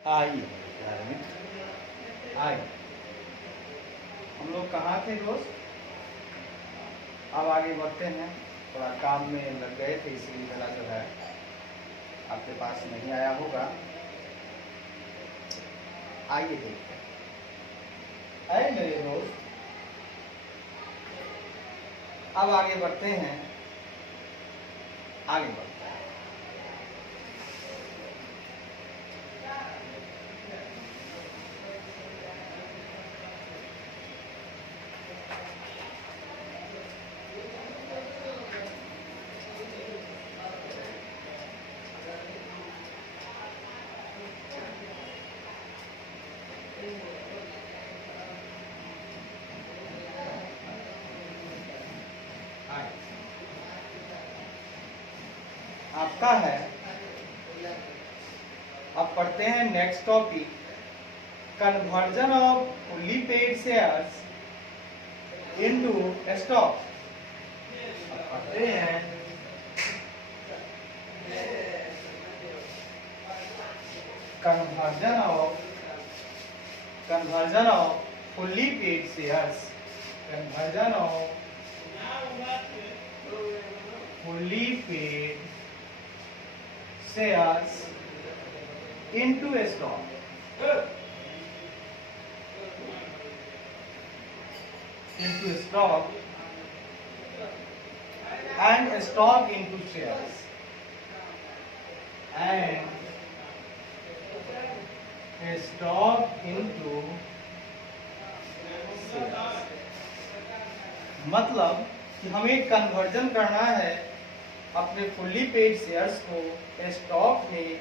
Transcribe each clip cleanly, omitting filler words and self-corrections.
आइए आइए, हम लोग कहाँ थे दोस्त? अब आगे बढ़ते हैं। थोड़ा काम में लग गए थे, इसलिए मेरा जो है आपके पास नहीं आया होगा। आइए देखते हैं। अरे मेरे दोस्त, अब आगे बढ़ते हैं। आगे बढ़ते हैं। आपका है। अब पढ़ते हैं next topic, conversion off fully paid shares into stock. पढ़ते हैं conversion off fully paid shares, conversion of fully paid shares into stock, and stock into shares, and stock into shares। मतलब कि हमें कन्वर्जन करना है अपने फुल्ली पेड शेयर्स को stock में,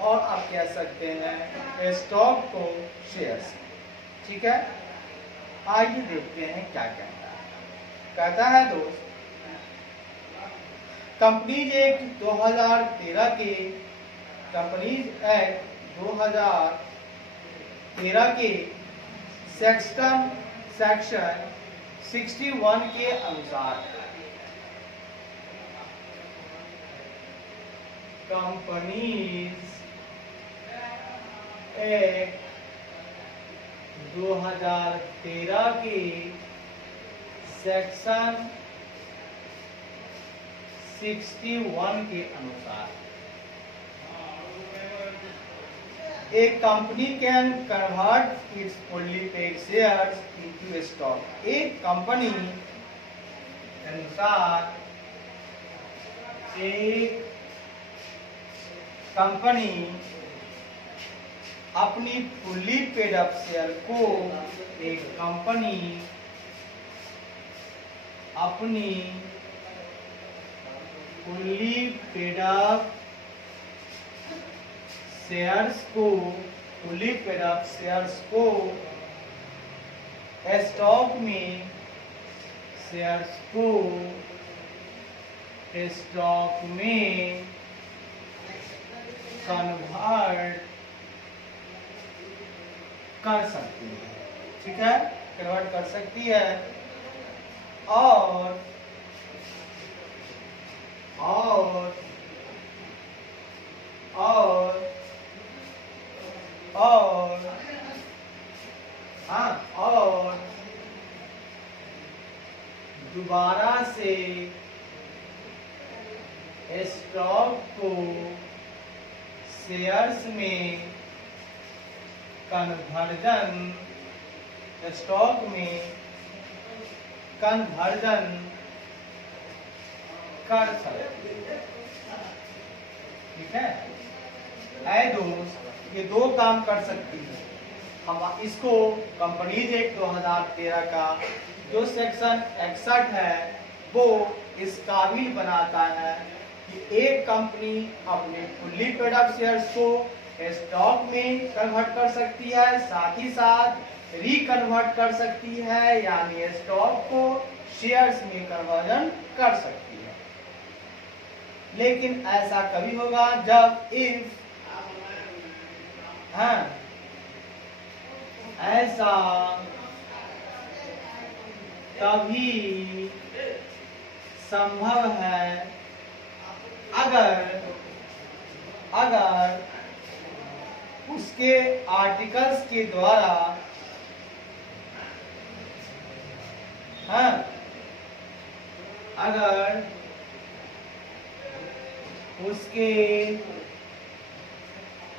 और आप कह सकते हैं स्टॉक को शेयर्स में। ठीक है, आइए देखते हैं क्या कहता है। कहता है दोस्त, कंपनीज एक्ट 2013 के, कंपनीज एक्ट 2013 के सेक्शन 61 के अनुसार कंपनीज एक्ट 2013 के सेक्शन 61 के अनुसार a company can convert its fully paid shares into stock। एक कंपनी अनुसार एक कंपनी अपनी फुल्ली पेड अप शेयर को, एक कंपनी अपनी फुल्ली पेड अप शेयर्स को, फुल्ली पेड अप शेयर्स को स्टॉक में, शेयर्स को स्टॉक में कन्वर्ट कर सकती है। ठीक है, कन्वर्ट कर सकती है। और और और और हाँ, और दोबारा से स्टॉक को शेयर्स में कन्वर्जन, स्टॉक में कन्वर्जन कर सकते हैं। ठीक है, ऐ दोस्त, ये दो काम कर सकती है। हम इसको कंपनीज एक्ट 2013 का जो सेक्शन 61 है वो इस काबिल बनाता है कि एक कंपनी अपने फुल्ली पेड अप शेयर्स को स्टॉक में कन्वर्ट कर सकती है, साथ ही साथ रिकन्वर्ट कर सकती है, यानी स्टॉक को शेयर्स में कन्वर्जन कर सकती है। लेकिन ऐसा कभी होगा जब इफ, हाँ, ऐसा तभी संभव है अगर उसके आर्टिकल्स के द्वारा, हाँ, अगर उसके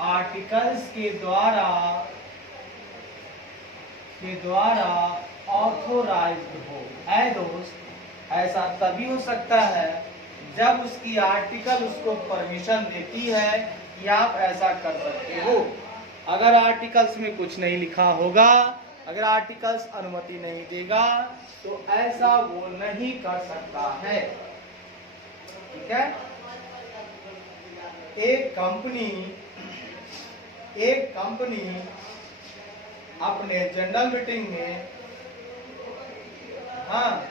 आर्टिकल्स के द्वारा ऑथोराइज्ड हो। ऐ दोस्त, ऐसा तभी हो सकता है जब उसकी आर्टिकल उसको परमिशन देती है कि आप ऐसा कर सकते हो। अगर आर्टिकल्स में कुछ नहीं लिखा होगा, अगर आर्टिकल्स अनुमति नहीं देगा, तो ऐसा वो नहीं कर सकता है। ठीक है। एक कंपनी अपने जनरल मीटिंग में, हाँ,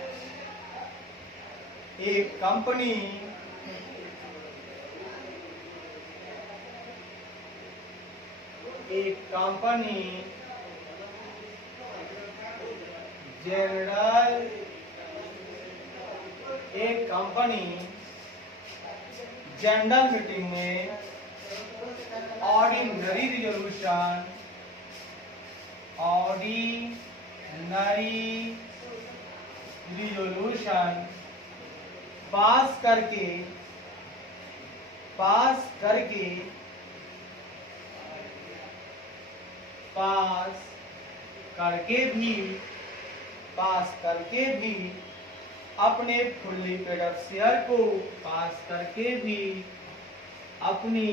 एक कंपनी जनरल मीटिंग में ऑर्डिनरी रिजोल्यूशन पास करके भी अपने फुल्ली पेड अप शेयर को पास करके भी अपनी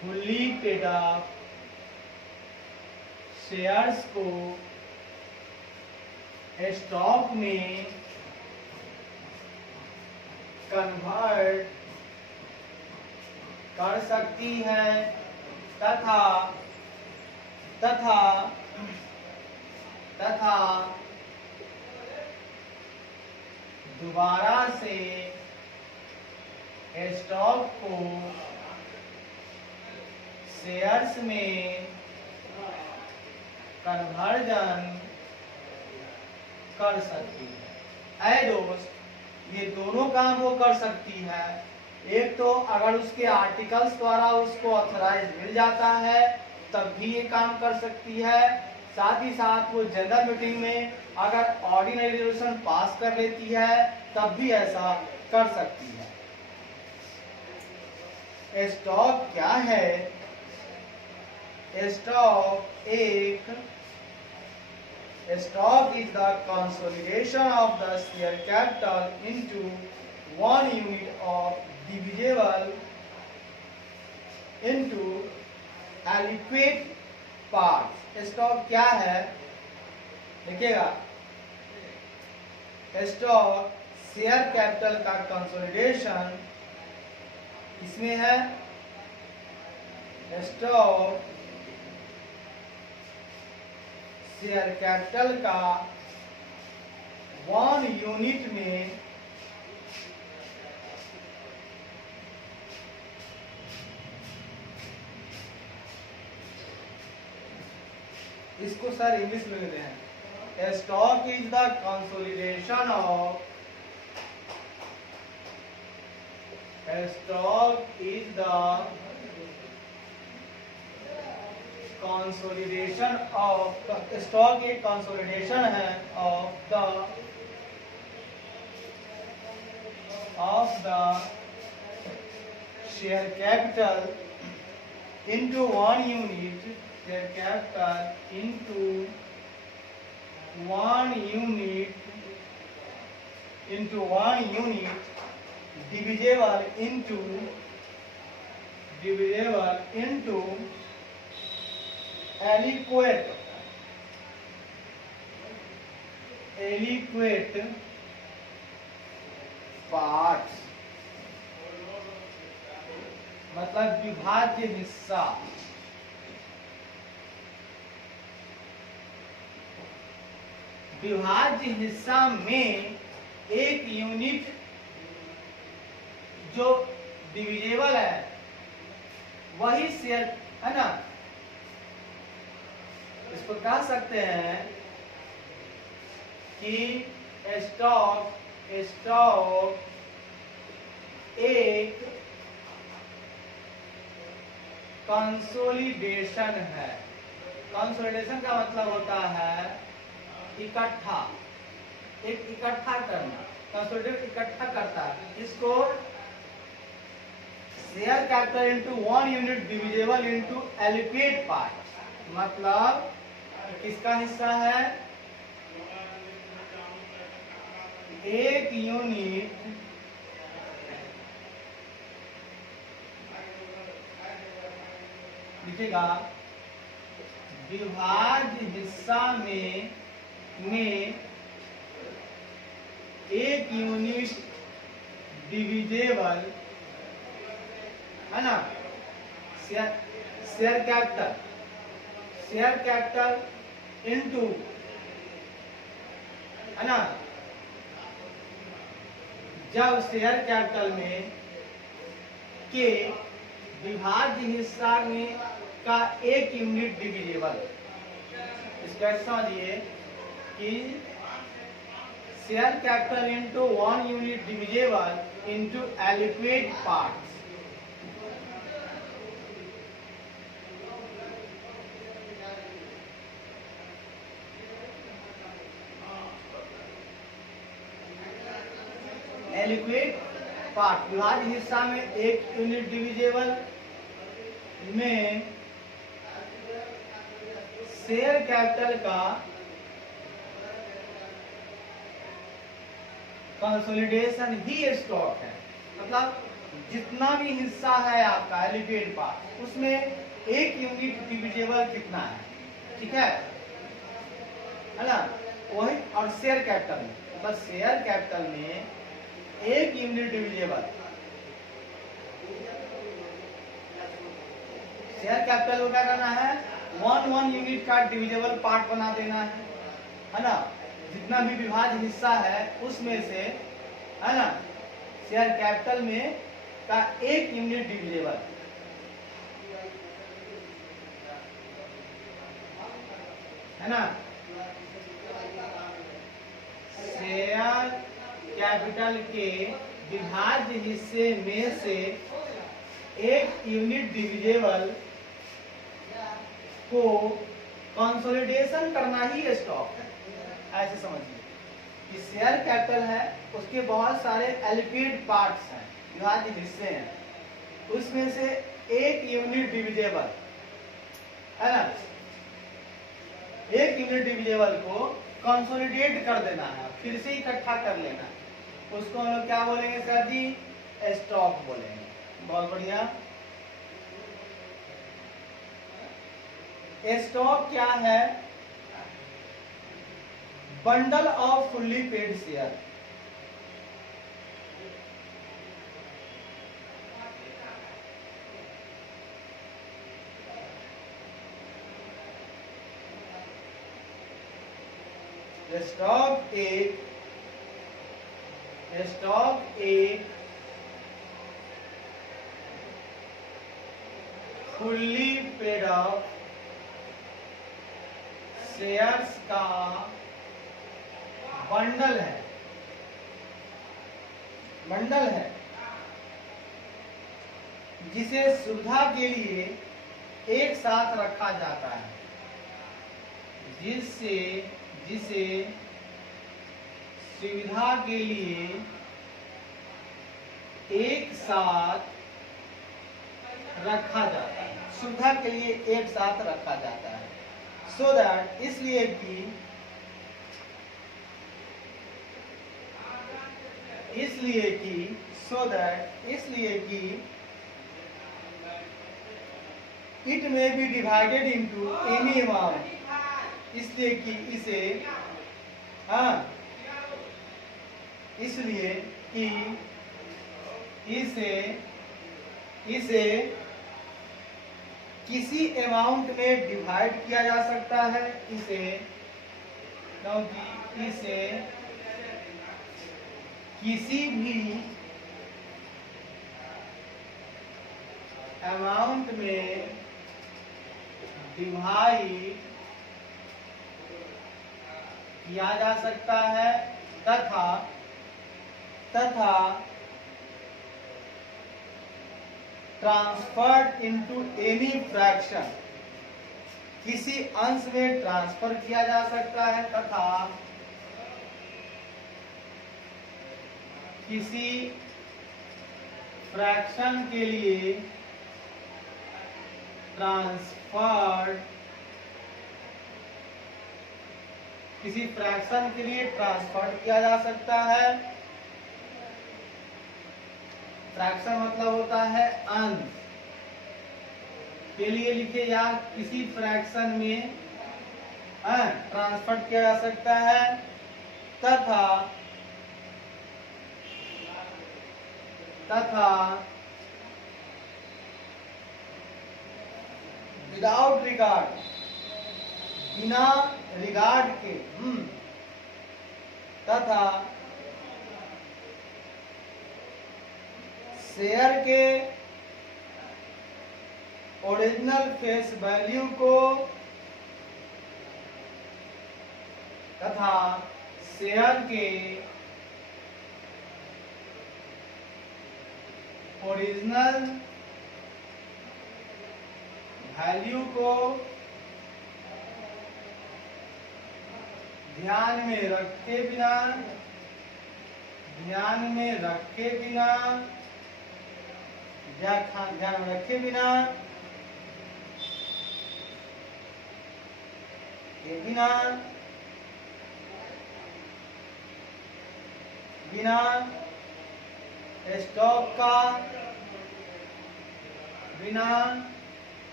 फुल्ली पेड अप शेयर्स को स्टॉक में कन्वर्ट कर सकती है तथा दोबारा से स्टॉक को शेयर्स में कन्वर्जन कर सकती है। ऐ दोस्त, ये दोनों काम वो कर सकती है। एक तो अगर उसके आर्टिकल्स द्वारा उसको ऑथराइज मिल जाता है तब भी ये काम कर सकती है। साथ ही साथ वो जनरल मीटिंग में अगर ऑर्डिनरी रेजोल्यूशन पास कर लेती है तब भी ऐसा कर सकती है। स्टॉक क्या है? Stock is the consolidation of the share capital into one unit of divisible into adequate parts. Stock क्या है? देखिएगा, स्टॉक शेयर कैपिटल का कंसोलिडेशन इसमें है। स्टॉक शेयर कैपिटल का 1 यूनिट में इसको सर इंग्लिश में लेते हैं। Stock is the consolidation of stock एक कंसोलिडेशन है of the share capital into 1 unit, their capital into 1 unit divisible into adequate parts, मतलब विभाज्य हिस्सा। विभाज्य हिस्सा में एक यूनिट जो डिविजिबल है वही शेयर है ना, इसको कह सकते हैं कि स्टॉक एक कंसोलिडेशन है। कंसोलिडेशन का मतलब होता है इकट्ठा, एक इकट्ठा करना। कंसोलिडेट इकट्ठा करता है। इसको share capital into 1 unit divisible into allocate part, मतलब किसका हिस्सा है? एक यूनिट लिखेगा विभाज्य हिस्सा में एक यूनिट डिविजिबल है ना, शेयर कैपिटल इनटू है ना, जब शेयर कैपिटल में के विभाज्य हिस्सा में का एक यूनिट डिविजिबल, इसका समझिए कि share capital into 1 unit divisible into aliquot parts. Aliquot part विभाज्य हिस्सा में एक यूनिट डिविजिबल में शेयर कैपिटल का कंसोलिडेशन ही स्टॉक है। मतलब जितना भी हिस्सा है आपका एलिक्वेट पार्ट, उसमें एक यूनिट डिविजिबल कितना है, ठीक है ना, वही। और शेयर कैपिटल में, मतलब शेयर कैपिटल में एक यूनिट डिविजिबल, शेयर कैपिटल को क्या करना है? 1 यूनिट का डिविजिबल पार्ट बना देना है ना। जितना भी विभाज्य हिस्सा है उसमें से है ना, शेयर कैपिटल में का एक यूनिट डिविजिबल है ना। शेयर कैपिटल के विभाज्य हिस्से में से एक यूनिट डिविजिबल को कंसोलिडेशन करना ही स्टॉक है। ऐसे समझिए कि शेयर कैपिटल है, उसके बहुत सारे एलिक्वेट पार्ट्स हैं, विभाज्य हिस्से हैं, उसमें से एक यूनिट डिविजिबल है ना, एक यूनिट डिविजिबल को कंसोलिडेट कर देना है, फिर से इकट्ठा कर लेना है। उसको हम लोग क्या बोलेंगे सर जी? स्टॉक बोलेंगे। बहुत बढ़िया। स्टॉक क्या है? Bundle off fully paid share. Stock एक फुल्ली पेड ऑफ शेयर्स का बंडल है जिसे सुविधा के लिए एक साथ रखा जाता है, जिसे सुविधा के लिए एक साथ रखा जाता है, सुविधा के लिए एक साथ रखा जाता है। सो दैट, इसलिए कि it may be divided into any amount, इसलिए कि इसे किसी अमाउंट में डिवाइड किया जा सकता है, क्योंकि इसे किसी भी अमाउंट में डिवाइड किया जा सकता है तथा ट्रांसफर्ड इनटू एनी फ्रैक्शन, किसी अंश में ट्रांसफर किया जा सकता है तथा किसी फ्रैक्शन के लिए ट्रांसफर किया जा सकता है। फ्रैक्शन मतलब होता है अंश, के लिए लिखे या किसी फ्रैक्शन में ट्रांसफर किया जा सकता है तथा विदाउट रिगार्ड, बिना रिगार्ड के, तथा शेयर के ओरिजिनल फेस वैल्यू को तथा शेयर के ओरिजिनल वैल्यू को ध्यान में रखे बिना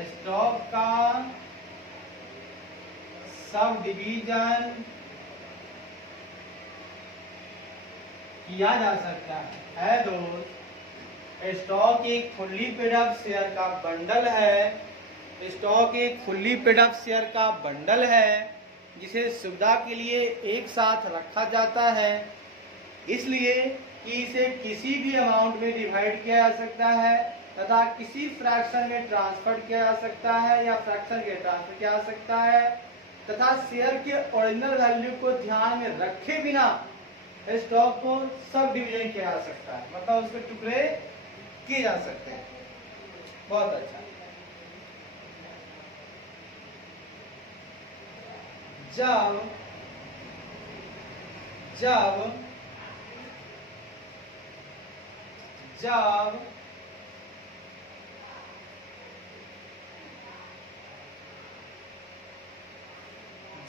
स्टॉक का सब डिवीजन किया जा सकता है दोस्त। स्टॉक एक फुल्ली पेड अप शेयर का बंडल है। स्टॉक एक फुल्ली पेड अप शेयर का बंडल है जिसे सुविधा के लिए एक साथ रखा जाता है, इसलिए कि इसे किसी भी अमाउंट में डिवाइड किया जा सकता है तथा किसी फ्रैक्शन में ट्रांसफर किया जा सकता है या फ्रैक्शन के ट्रांसफर किया जा सकता है तथा शेयर के ओरिजिनल वैल्यू को ध्यान में रखे बिना स्टॉक को सब डिवीजन किया जा सकता है, मतलब उसके टुकड़े किए जा सकते हैं। बहुत अच्छा।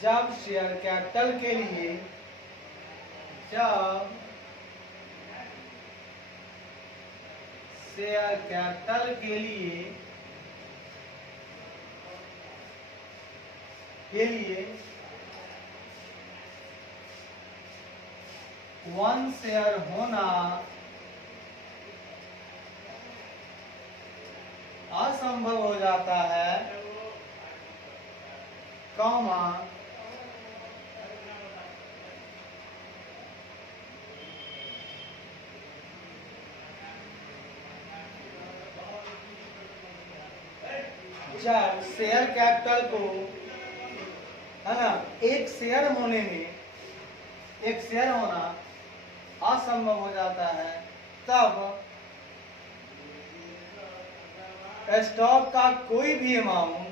जब शेयर कैपिटल के लिए वन शेयर होना असंभव हो जाता है, कॉमा जब शेयर कैपिटल को है ना एक शेयर होना असंभव हो जाता है, तब स्टॉक का कोई भी अमाउंट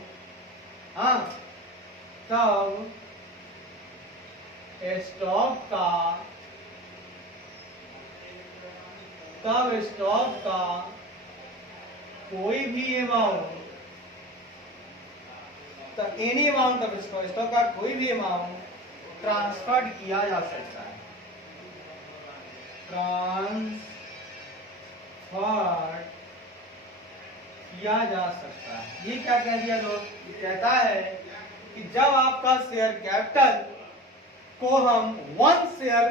स्टॉक का कोई भी amount any amount of stock का कोई भी अमाउंट ट्रांसफर्ड किया जा सकता है, ये क्या कह दिया दोस्त? ये कहता है कि जब आपका शेयर कैपिटल को हम वन शेयर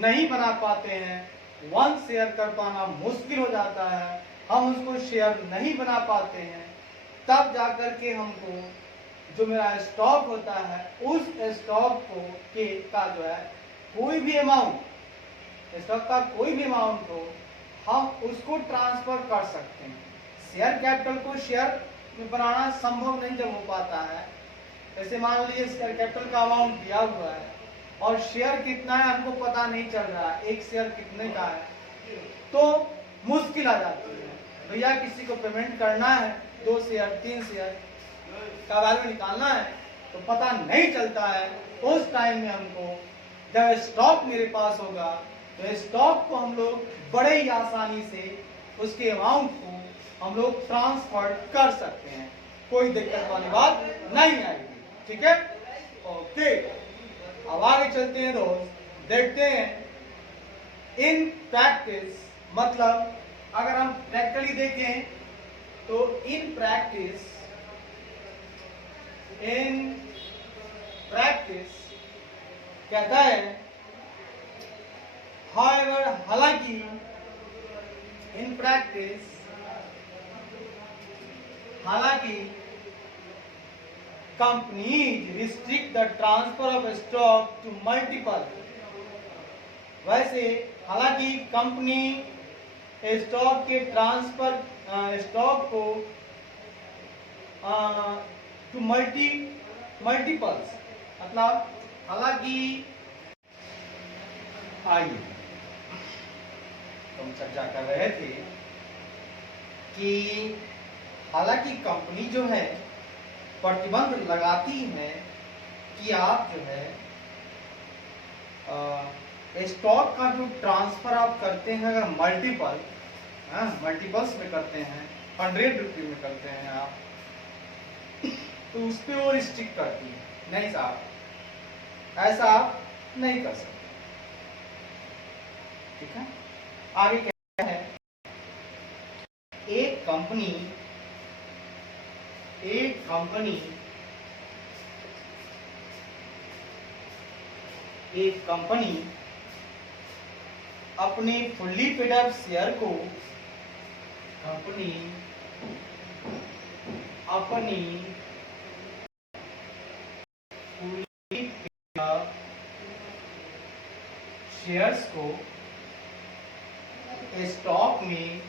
नहीं बना पाते हैं, वन शेयर कर पाना मुश्किल हो जाता है, हम उसको शेयर नहीं बना पाते हैं, तब जाकर के हमको जो मेरा स्टॉक होता है उस स्टॉक का जो है कोई भी अमाउंट, स्टॉक का कोई भी अमाउंट हो, हम उसको ट्रांसफर कर सकते हैं। शेयर कैपिटल को शेयर में बनाना संभव नहीं जब हो पाता है, जैसे मान लीजिए शेयर कैपिटल का अमाउंट दिया हुआ है और शेयर कितना है हमको पता नहीं चल रहा है, एक शेयर कितने का है, तो मुश्किल आ जाती है। भैया किसी को पेमेंट करना है 2 शेयर 3 शेयर का वैल्यू निकालना है तो पता नहीं चलता है। उस टाइम में हमको जब स्टॉक मेरे पास होगा तो स्टॉक को हम लोग बड़े ही आसानी से उसके अमाउंट को हम लोग ट्रांसफर कर सकते हैं, कोई दिक्कत वाली बात नहीं आएगी। ठीक है, ओके। अब आगे चलते हैं दोस्त, देखते हैं इन प्रैक्टिस, मतलब अगर हम प्रैक्टिकली देखें तो इन प्रैक्टिस कहता है however, हालांकि इन प्रैक्टिस, हालांकि companies restrict the transfer of stock to multiple, वैसे हालांकि कंपनी स्टॉक के ट्रांसफर स्टॉक को टू मल्टीपल्स, मतलब हालांकि आइए हम चर्चा कर रहे थे कि हालांकि कंपनी जो है प्रतिबंध लगाती है कि आप जो है स्टॉक का जो ट्रांसफर आप करते हैं अगर मल्टीपल्स में करते हैं, 100 रुपये में करते हैं आप, तो उस पर वो रिस्ट्रिक्ट करती है। नहीं साहब, ऐसा आप नहीं कर सकते। ठीक है, आगे क्या है, एक कंपनी अपने फुल्ली पेड अप शेयर को शेयर्स को स्टॉक में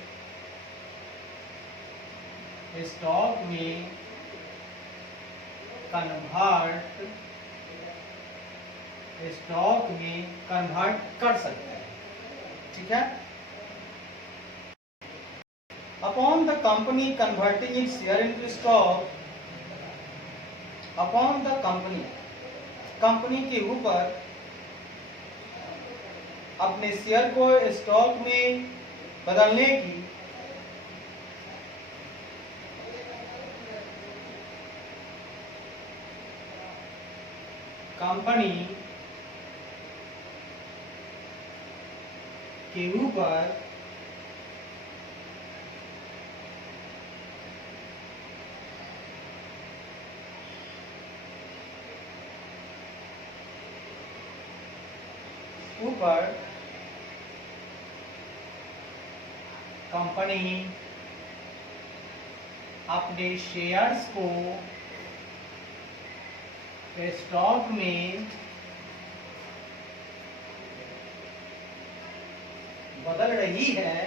कन्वर्ट कर सकते हैं। ठीक है, upon the company converting its share into stock, upon the company के ऊपर अपने शेयर को स्टॉक में बदलने की कंपनी के ऊपर कंपनी अपने शेयर्स को स्टॉक में बदल रही है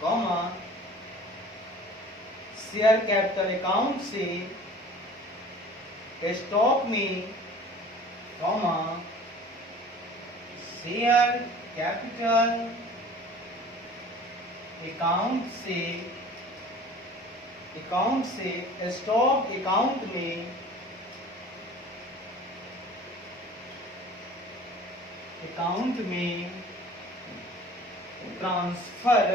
कॉमा शेयर कैपिटल अकाउंट से स्टॉक में, कॉमा शेयर कैपिटल अकाउंट से स्टॉक अकाउंट में ट्रांसफर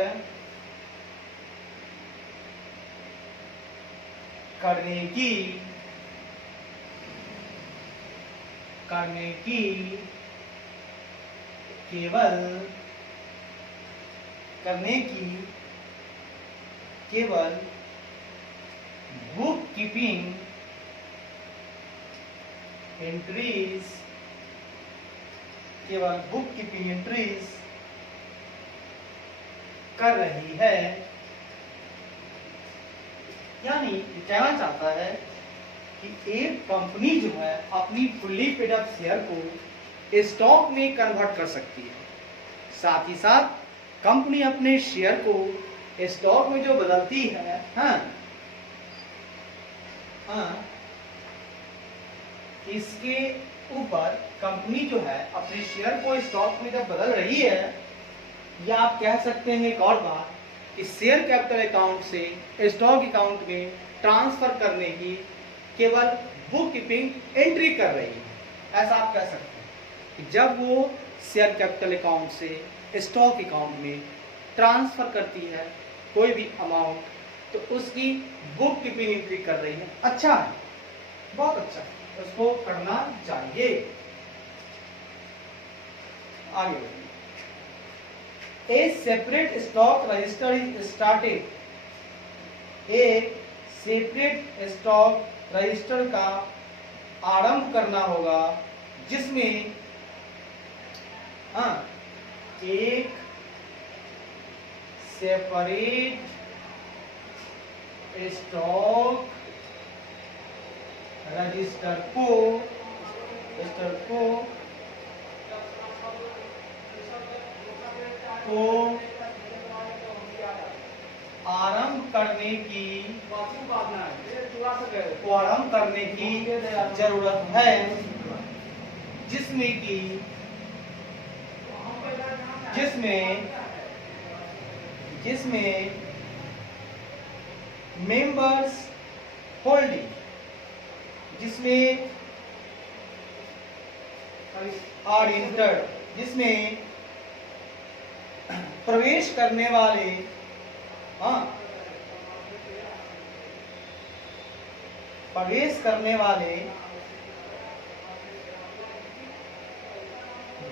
करने की केवल बुक कीपिंग एंट्रीज कर रही है। यानी ये कहना चाहता है कि एक कंपनी जो है अपनी फुल्ली पेड अप शेयर को स्टॉक में कन्वर्ट कर सकती है, साथ ही साथ कंपनी अपने शेयर को स्टॉक में जो बदलती है, हाँ, इसके ऊपर कंपनी जो है अपने शेयर को स्टॉक में जब बदल रही है, या आप कह सकते हैं एक और बात कि शेयर कैपिटल अकाउंट से स्टॉक अकाउंट में ट्रांसफर करने की केवल बुक कीपिंग एंट्री कर रही है, ऐसा आप कह सकते हैं कि जब वो शेयर कैपिटल अकाउंट से स्टॉक अकाउंट में ट्रांसफर करती है कोई भी अमाउंट, तो उसकी बुक कीपिंग एंट्री कर रही है। अच्छा है, बहुत अच्छा, उसको करना चाहिए। आगे बढ़िए। ए separate stock register is started. एक सेपरेट स्टॉक रजिस्टर का आरंभ करना होगा जिसमें एक सेपरेट स्टॉक रजिस्टर को आरंभ करने की जरूरत है, जिसमें मेंबर्स होल्डिंग, जिसमें आर इंटर, जिसमें प्रवेश करने वाले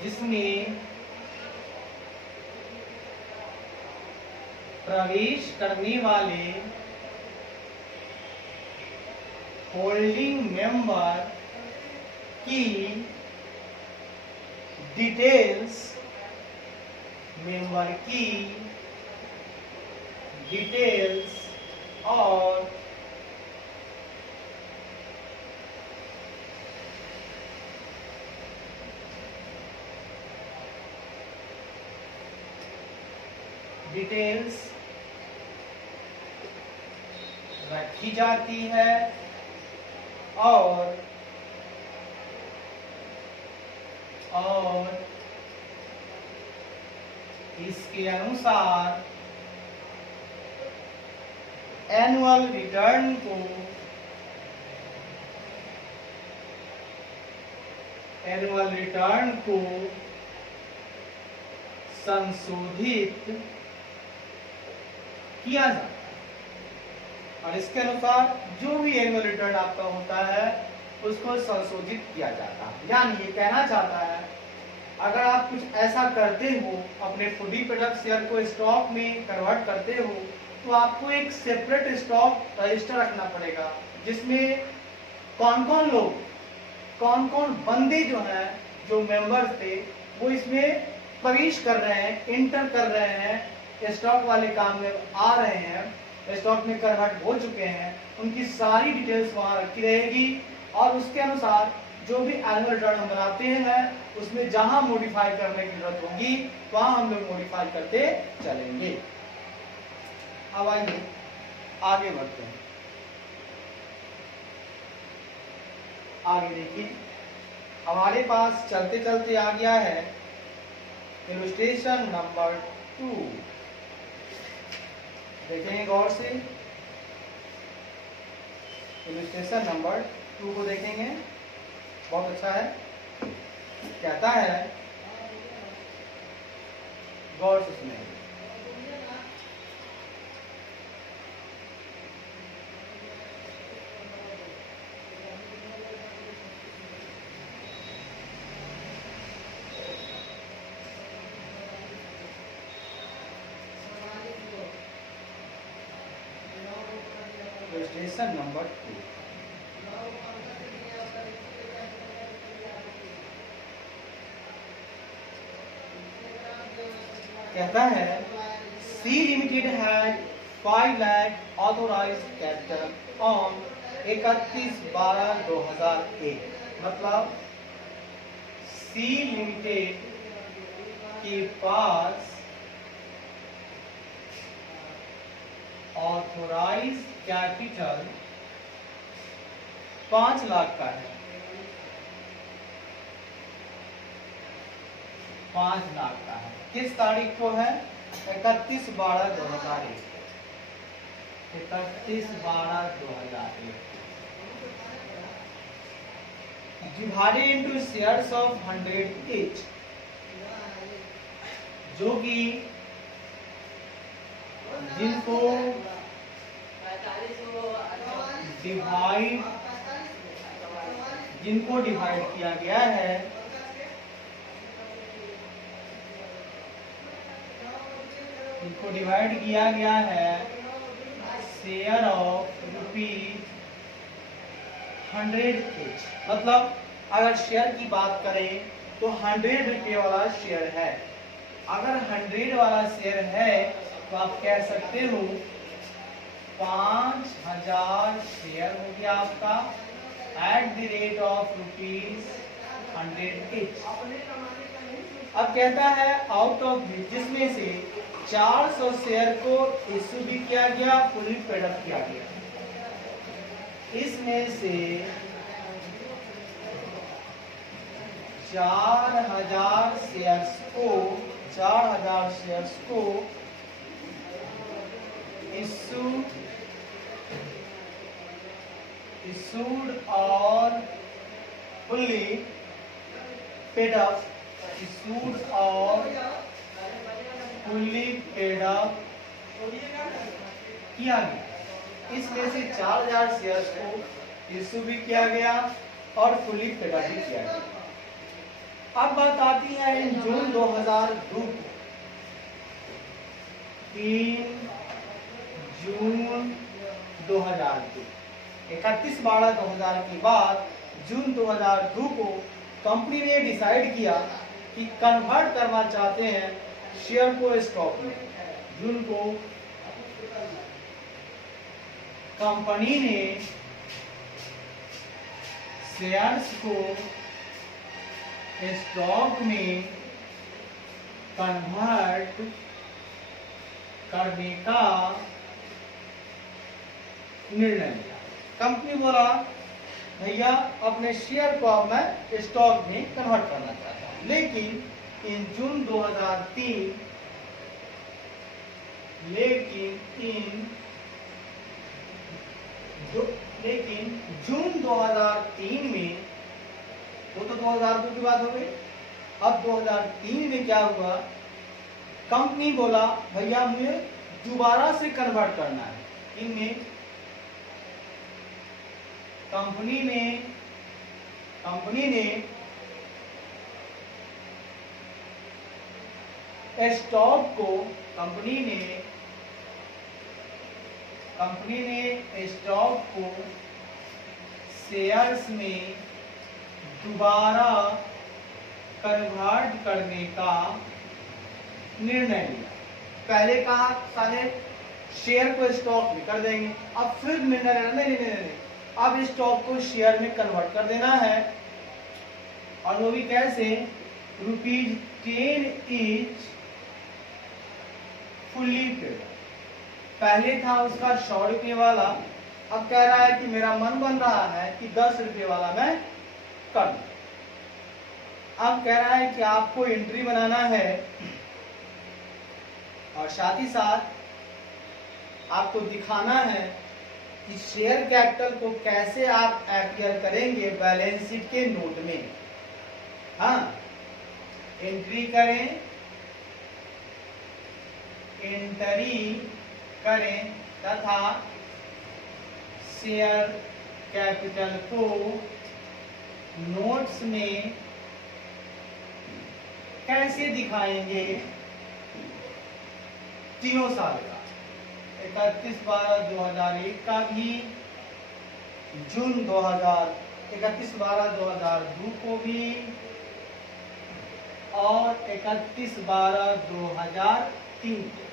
जिसमें प्रवेश करने वाले होल्डिंग मेंबर की डिटेल्स और डिटेल्स रखी जाती है और इसके अनुसार एनुअल रिटर्न को संशोधित किया जाता है। और इसके अनुसार जो भी एनुअल रिटर्न आपका होता है उसको संशोधित किया जाता है। यानी ये कहना चाहता है, अगर आप कुछ ऐसा करते हो, अपने फूडी प्रोडक्ट शेयर को स्टॉक में कन्वर्ट करते हो, तो आपको एक सेपरेट स्टॉक रजिस्टर रखना पड़ेगा जिसमें कौन कौन बंदे जो हैं, जो मेंबर्स थे, वो इसमें प्रवेश कर रहे हैं, इंटर कर रहे हैं, स्टॉक वाले काम में आ रहे हैं, स्टॉक में कन्वर्ट हो चुके हैं, उनकी सारी डिटेल्स वहां रखी रहेगी। और उसके अनुसार जो भी एनुअल रिटर्न हम बनाते हैं उसमें जहां मॉडिफाई करने की जरूरत होगी वहां हम लोग मॉडिफाई करते चलेंगे। अब आइए आगे बढ़ते हैं। आगे देखिए, हमारे पास चलते चलते आ गया है इलस्ट्रेशन नंबर 2। देखेंगे गौर से, इलस्ट्रेशन नंबर 2 को देखेंगे, बहुत अच्छा है। कहता है, गौर से सुनेंगे। इलस्ट्रेशन नंबर 2 कहता है, C limited had 5 lakh authorised capital on 31/12/2001। मतलब सी लिमिटेड के पास ऑथोराइज्ड कैपिटल 5 लाख का है, 5 लाख का है। किस तारीख को है? 31/12/2001, 31/12/2001। Divided into shares of 100 each, जो कि जिनको डिवाइड किया गया है, इनको डिवाइड किया गया है शेयर ऑफ ₹100 ईच। मतलब अगर शेयर की बात करें तो 100 रुपये वाला शेयर है। अगर 100 वाला शेयर है तो आप कह सकते हो 5000 शेयर हो गया आपका at the rate of ₹100 each. अब कहता है आउट ऑफ जिसमें से 400 शेयर को इश्यू भी किया गया, फुली पेड अप किया गया। इसमें से 4000 शेयर्स को इशूड और फुल्ली पेड अप किया गया। इसमें से 4000 शेयर्स को इशू भी किया गया और फुल्ली पेड अप भी किया गया। अब बात आती है इन जून 2002 को, 3 जून 2002, 31/12/2000 के बाद जून 2002 को कंपनी ने डिसाइड किया कि कन्वर्ट करना चाहते हैं शेयर को स्टॉक में। जून को कंपनी ने शेयर्स को स्टॉक में कन्वर्ट करने का निर्णय लिया। कंपनी बोला भैया अपने शेयर को अब मैं स्टॉक में कन्वर्ट करना चाहता हूं। लेकिन जून 2003 में, वो तो 2002 की बात हो गई। अब 2003 में क्या हुआ, कंपनी बोला भैया मुझे दोबारा से कन्वर्ट करना है। इनमें कंपनी ने स्टॉक को शेयर्स में दोबारा कन्वर्ट करने का निर्णय लिया। पहले कहा सारे शेयर को स्टॉक में कर देंगे, अब फिर निर्णय नहीं, अब स्टॉक को शेयर में कन्वर्ट कर देना है। और वो भी कैसे? ₹10 ईच फुल्ली पेड। पहले था उसका 100 रुपये वाला, अब कह रहा है कि मेरा मन बन रहा है कि 10 रुपये वाला मैं कर दूं। अब कह रहा है कि आपको एंट्री बनाना है और साथ ही साथ आपको दिखाना है कि शेयर कैपिटल को कैसे आप अपीयर करेंगे बैलेंस शीट के नोट में। हाँ, एंट्री करें तथा शेयर कैपिटल को नोट्स में कैसे दिखाएंगे तीनों साल का, 31/12/2001 का भी, जून 31/12/2002 को भी और 31/12/2003 को।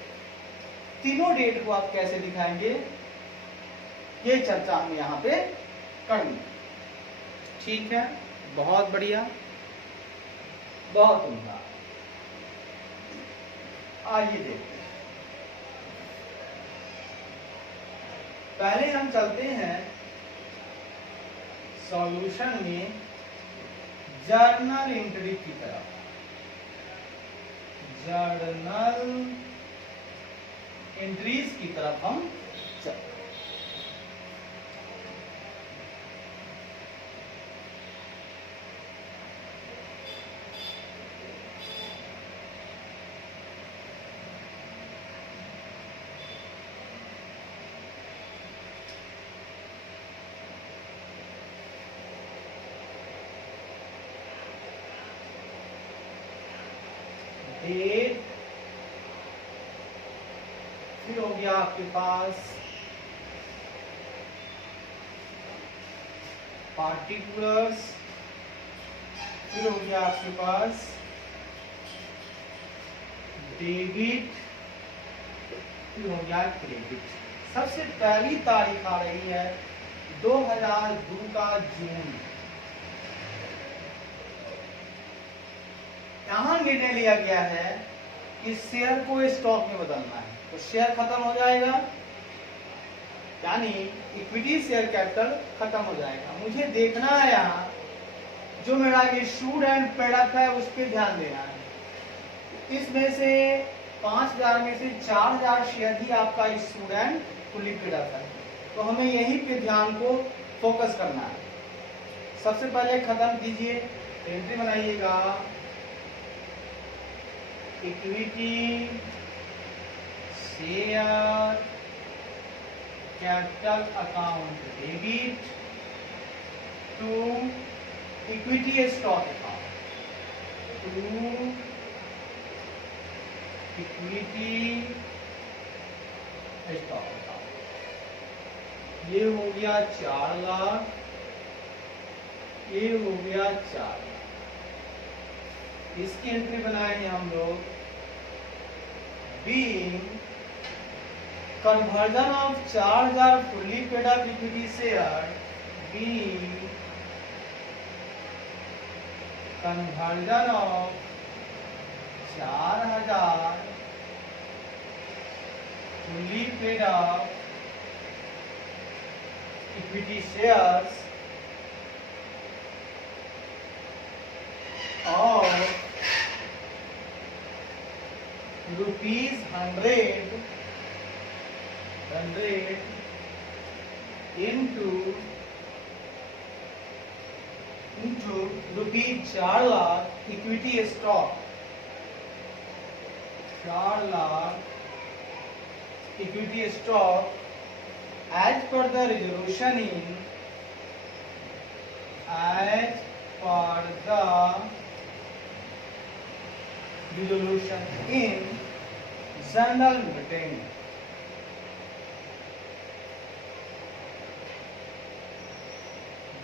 तीनों डेट को आप कैसे दिखाएंगे, ये चर्चा हम यहाँ पे करेंगे। ठीक है, बहुत बढ़िया, बहुत उम्दा। आइए देखते हैं। पहले हम चलते हैं सॉल्यूशन में जर्नल एंट्री की तरफ, जर्नल एंट्रीज की तरफ हम चलते। डेट, फिर हो गया आपके पास पार्टिकुलर्स, फिर हो गया आपके पास डेबिट, फिर हो गया क्रेडिट। सबसे पहली तारीख आ रही है 2002 का जून। यहां निर्णय लिया गया है कि शेयर को स्टॉक में बदलना है, तो शेयर खत्म हो जाएगा, यानी इक्विटी शेयर कैपिटल खत्म हो जाएगा। मुझे देखना है यहाँ जो मेरा इशूड एंड पेड अप है उस पर ध्यान देना है। इसमें से 5000 में से 4000 शेयर ही आपका issued and fully paid up है, तो हमें यहीं पे ध्यान को फोकस करना है। सबसे पहले खत्म कीजिए, एंट्री बनाइएगा equity share capital account debit to equity stock account, to equity stock account. ये हो गया 4 लाख, ये हो गया 4 लाख। इसकी एंट्री बनाएंगे हम लोग being conversion of 4000 fully paid up equity share, being conversion of 4000 fully paid up equity shares of rupees 100 into rupees 4 lakh equity stock, 4 lakh equity stock as per the resolution in, as per the resolution in general meeting,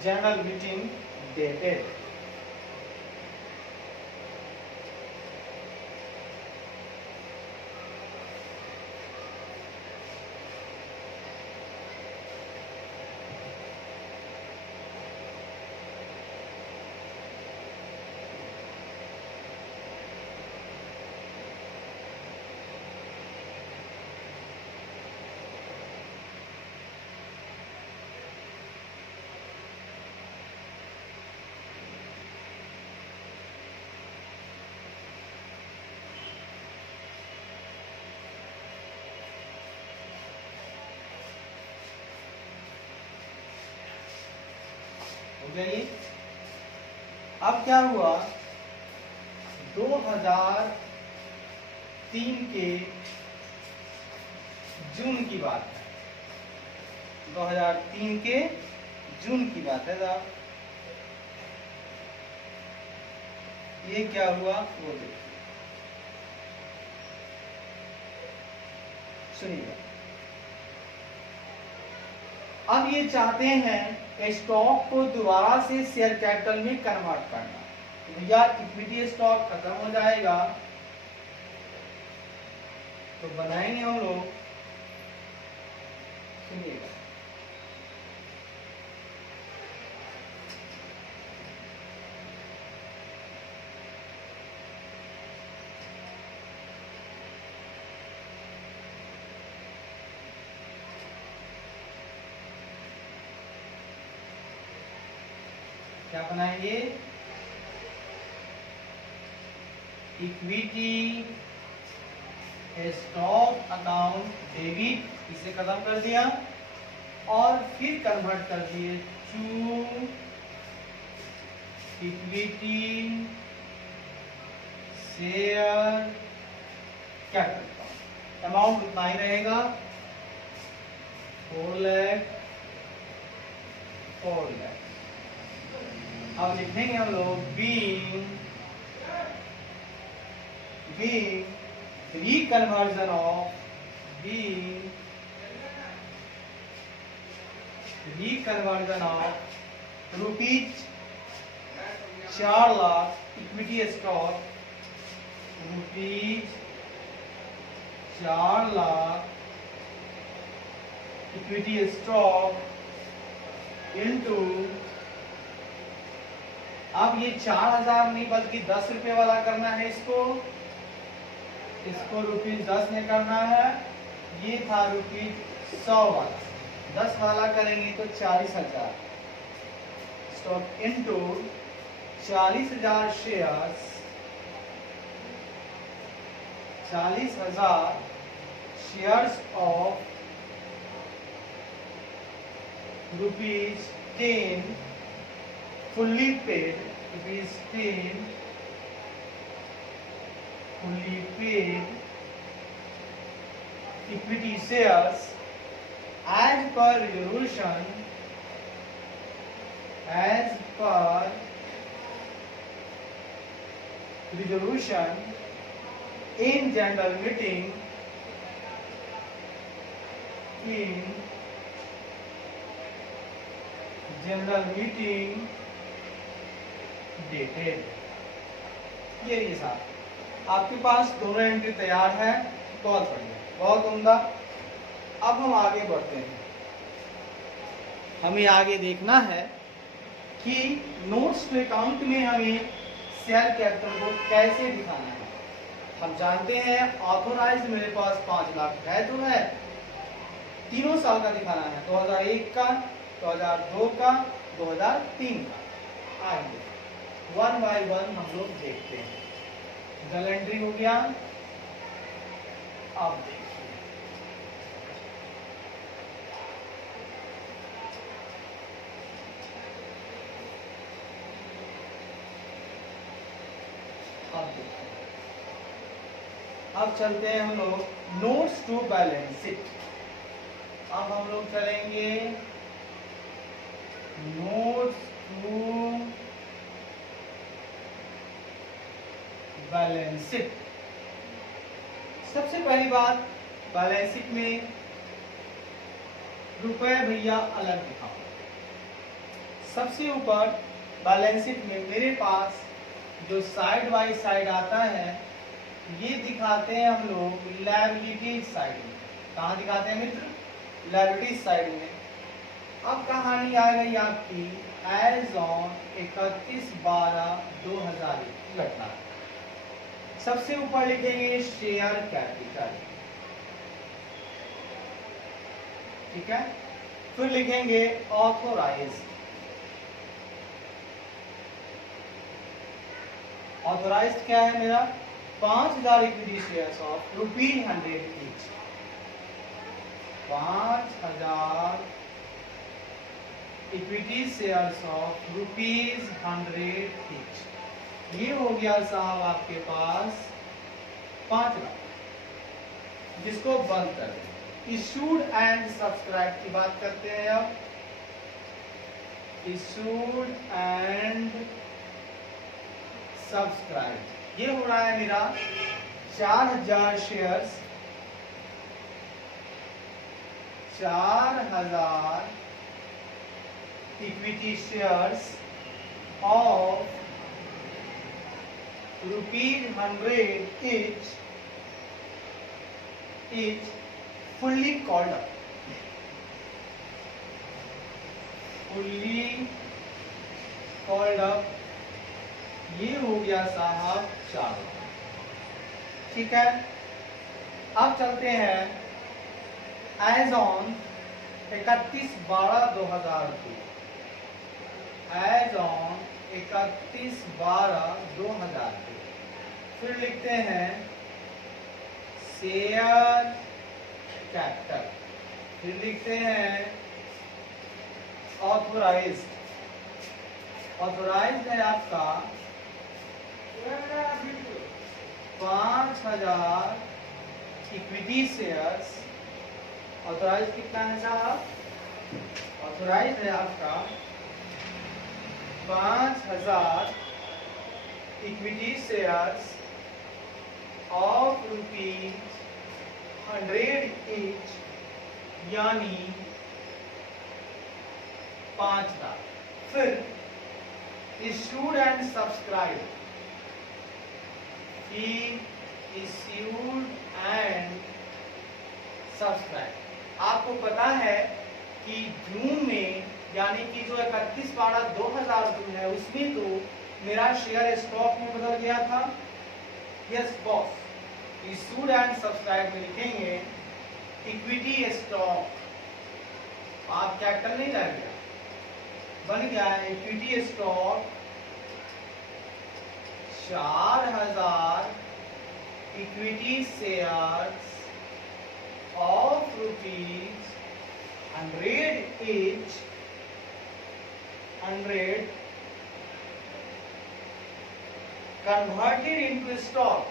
general meeting dated हो गया ये। अब क्या हुआ, 2003 के जून की बात है, 2003 के जून की बात है साहब। ये क्या हुआ वो देखिए, सुनिएगा। अब ये चाहते हैं स्टॉक को दोबारा से शेयर कैपिटल में कन्वर्ट करना, तो भैया इक्विटी स्टॉक खत्म हो जाएगा, तो बनाएंगे हम लोग, सुनिएगा, क्या बनाएंगे, इक्विटी स्टॉक अकाउंट डेबिट, इसे खत्म कर दिया और फिर कन्वर्ट कर दिए to equity share capital. Amount उतना ही रहेगा 4 लाख। अब लिखेंगे हम लोग being reconversion of rupees 4 lakh equity stock, rupees 4 lakh equity stock into, अब ये 4000 नहीं बल्कि 10 रुपए वाला करना है, इसको रुपीज 10 में करना है। ये था रुपीज 100 वाला, 10 वाला करेंगे तो 40,000 stock into 40,000 shares, 40,000 shares of rupees 10 fully paid, rupees 10 fully paid equity shares as per resolution, in general meeting dated. ये साहब आपके पास दोनों एंट्री तैयार है, बहुत बढ़िया, बहुत उम्दा। अब हम आगे बढ़ते हैं। हमें आगे देखना है कि नोट्स टू अकाउंट में हमें शेयर कैपिटल को कैसे दिखाना है। हम जानते हैं ऑथोराइज्ड मेरे पास 5 लाख है तो है, तीनों साल का दिखाना है, 2001 का, 2002 का, 2003 का। आइए 1 बाय 1 हम लोग देखते हैं। जर्नल एंट्री हो गया, अब देखिए अब चलते हैं हम लोग नोट्स टू बैलेंस शीट। अब हम लोग चलेंगे नोट्स टू बैलेंस शीट। सबसे पहली बात, बैलेंस शीट में रुपए भैया अलग दिखाओ। सबसे ऊपर बैलेंस शीट में मेरे पास जो साइड बाय साइड आता है, ये दिखाते हैं हम लोग लायबिलिटी साइड में। कहाँ दिखाते हैं मित्र? लायबिलिटी साइड में। अब कहानी आ गई आपकी एज ऑन 31/12/2001 की घटना। सबसे ऊपर लिखेंगे शेयर कैपिटल, ठीक है। फिर लिखेंगे ऑथोराइज्ड। ऑथोराइज्ड क्या है मेरा? 5000 equity shares of ₹100 each. 5000 equity shares of ₹100 each. ये हो गया साहब आपके पास 5 लाख, जिसको बंद कर दें। इशूड एंड सब्सक्राइब की बात करते हैं। अब इशूड एंड सब्सक्राइब, ये हो रहा है मेरा 4000 shares, 4000 equity shares of ₹100 each fully called up, ये हो गया साहब 4 लाख, ठीक है। अब चलते हैं एज ऑन 31/12/2002, एज ऑन 31/12/2000। फिर लिखते हैं शेयर कैपिटल, फिर लिखते हैं ऑथोराइज्ड। ऑथोराइज्ड है आपका 5000 इक्विटी शेयर्स। ऑथोराइज कितना है साहब? ऑथोराइज है आपका 5000 इक्विटी शेयर्स ऑफ ₹100 ईच, यानी 5 लाख। फिर issued and subscribe, issued and subscribe. आपको पता है कि जून में, यानी कि जो 31/12/2000 जून है, उसमें तो मेरा शेयर स्टॉक में बदल गया था। Yes boss. Issued and subscribe में लिखेंगे इक्विटी स्टॉक। आप कैपिटल नहीं रह गया, बन गया equity stock 4000 equity shares of ₹100 each, 100 converted into stock,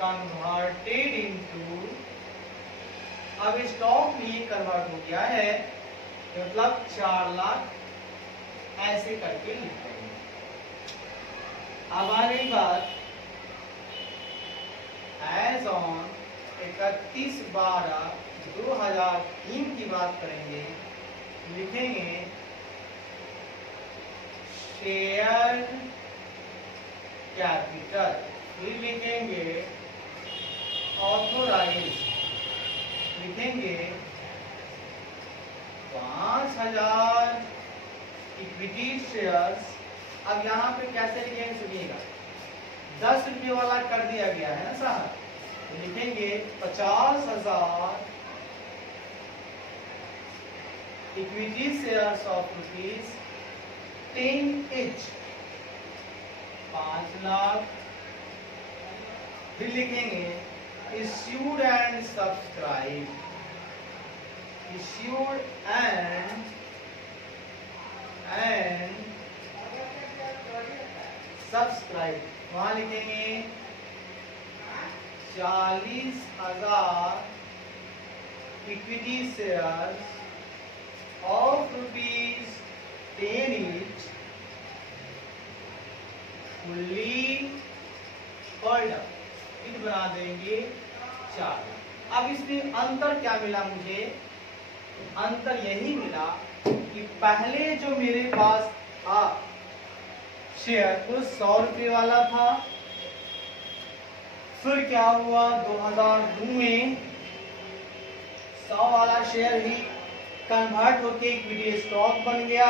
converted into, अब स्टॉक में ये कन्वर्ट हो गया है, मतलब 4 लाख ऐसे करके लिखेंगे। अब आ रही बात एज ऑन 31/12/2003 की बात करेंगे। लिखेंगे शेयर कैपिटल, फिर लिखेंगे ऑथोराइज, लिखेंगे 5000 इक्विटी शेयर्स। अब यहाँ पे कैसे लिखेंगे सुनिएगा, 10 रुपये वाला कर दिया गया है ना साहब, तो लिखेंगे 50,000 equity shares of ₹10 each, 5 lakh. फिर लिखेंगे issued and subscribe, issued and subscribe, वहां लिखेंगे 40,000 equity shares of ₹10 each, fully hold up, इन बना देंगे 4। अब इसमें अंतर क्या मिला मुझे? अंतर यही मिला कि पहले जो मेरे पास था शेयर वो 100 रुपये वाला था, फिर क्या हुआ 2002 में 100 वाला शेयर ही कन्वर्ट होके इक्विटी स्टॉक बन गया।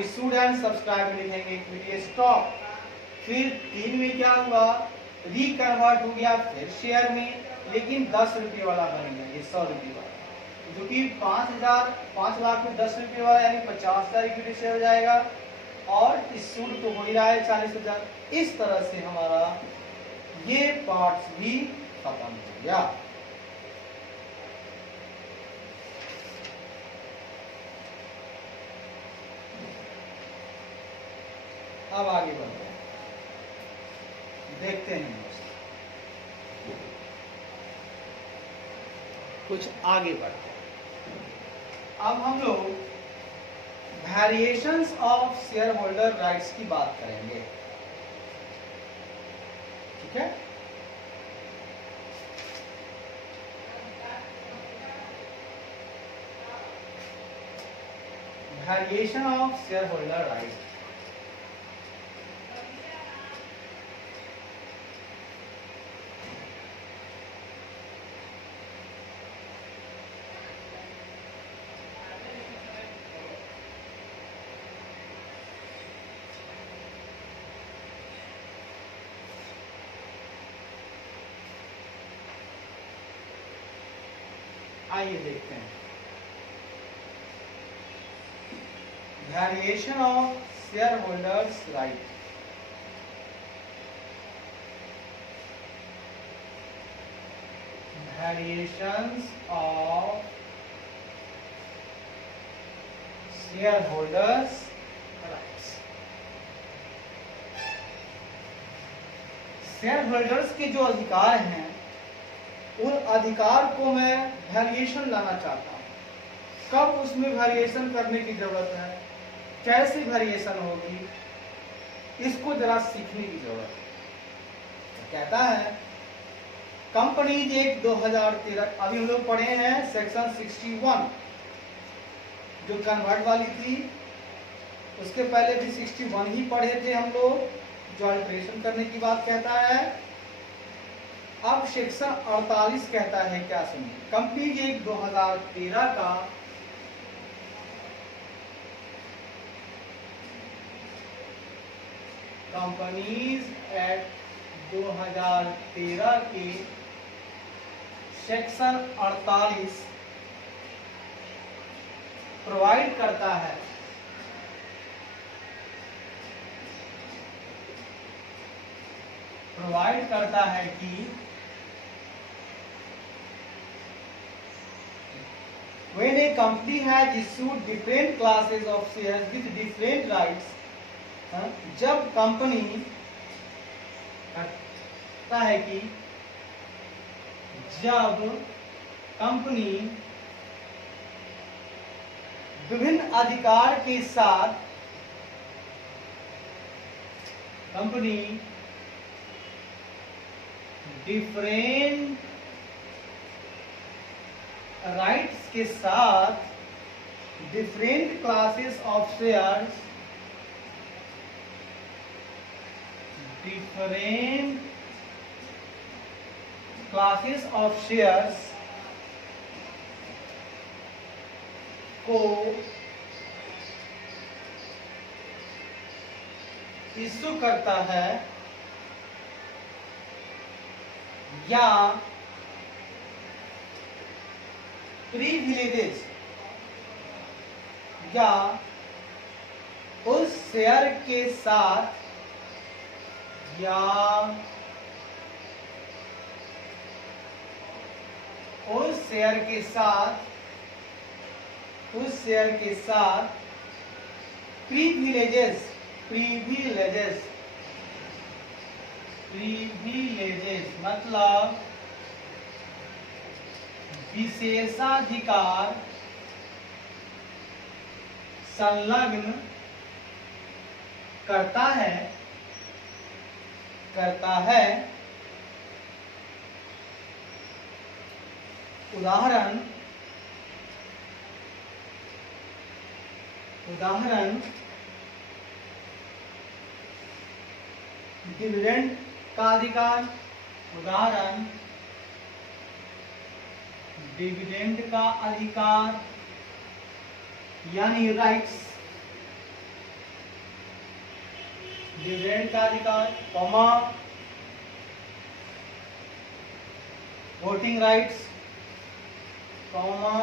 इश्यूड एंड सब्सक्राइब लिखेंगे इक्विटी स्टॉक। फिर 3 में क्या हुआ, रिकन्वर्ट हो गया फिर शेयर में, लेकिन 10 रुपये वाला बन गया, ये 100 रुपये वाला, जो कि 5 लाख में 10 रुपये वाला यानी 50,000 इक्विटी शेयर हो जाएगा। और इश्यूड तो हो ही रहा है 40,000। इस तरह से हमारा ये पार्ट्स भी खत्म हो गया। अब आगे बढ़ते हैं, देखते हैं कुछ आगे बढ़ते हैं। अब हम लोग variations of share holder rights की बात करेंगे, ठीक है। Variation of share holder rights, आइए देखते हैं। Variation of share holders right. Variations of share holders rights. Share holders के जो अधिकार हैं उन अधिकार को मैं वेरिएशन लाना चाहता हूं। कब उसमें वेरिएशन करने की जरूरत है, कैसे वेरिएशन होगी, इसको जरा सीखने की जरूरत है। कहता है कंपनीज एक्ट 2013, अभी हम लोग पढ़े हैं सेक्शन 61 जो कन्वर्ट वाली थी, उसके पहले भी 61 ही पढ़े थे हम लोग जो अल्ट्रेशन करने की बात कहता है। अब सेक्शन 48 कहता है क्या, सुनिए। कंपनीज एक्ट 2013 का कंपनीज एक्ट 2013 के सेक्शन 48 प्रोवाइड करता है कि when a company has issued different classes of shares with different rights, जब कंपनी कहता है कि जब कंपनी विभिन्न अधिकार के साथ कंपनी डिफरेंट राइट्स के साथ different classes of shares, different classes of shares को इश्यू करता है या प्रिविलेजेस या उस शेयर के साथ या उस शेयर के साथ प्रिविलेजेस मतलब विशेषाधिकार संलग्न करता है। उदाहरण डिविडेंड का अधिकार, डिविडेंड का अधिकार यानी राइट्स, डिविडेंड का अधिकार, comma voting rights, comma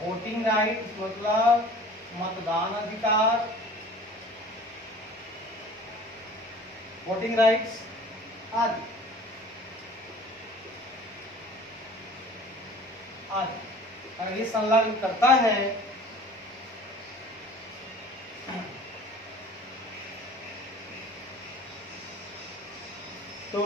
voting rights मतलब मतदान अधिकार, वोटिंग राइट्स आदि अगर ये संलग्न करता है तो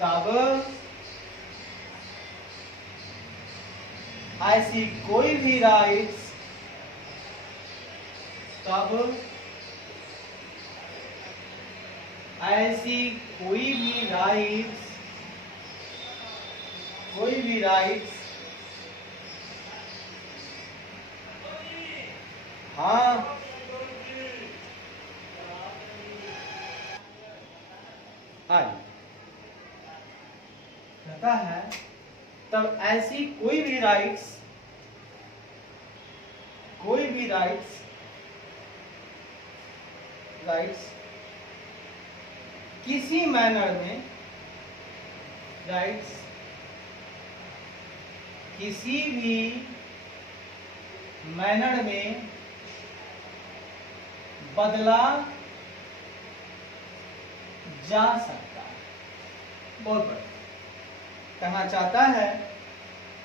तब ऐसी कोई भी राइट्स हाँ कहता है तब ऐसी कोई भी राइट्स किसी मैनर में राइट्स किसी भी मैनर में बदला जा सकता है। बहुत बढ़िया। कहना चाहता है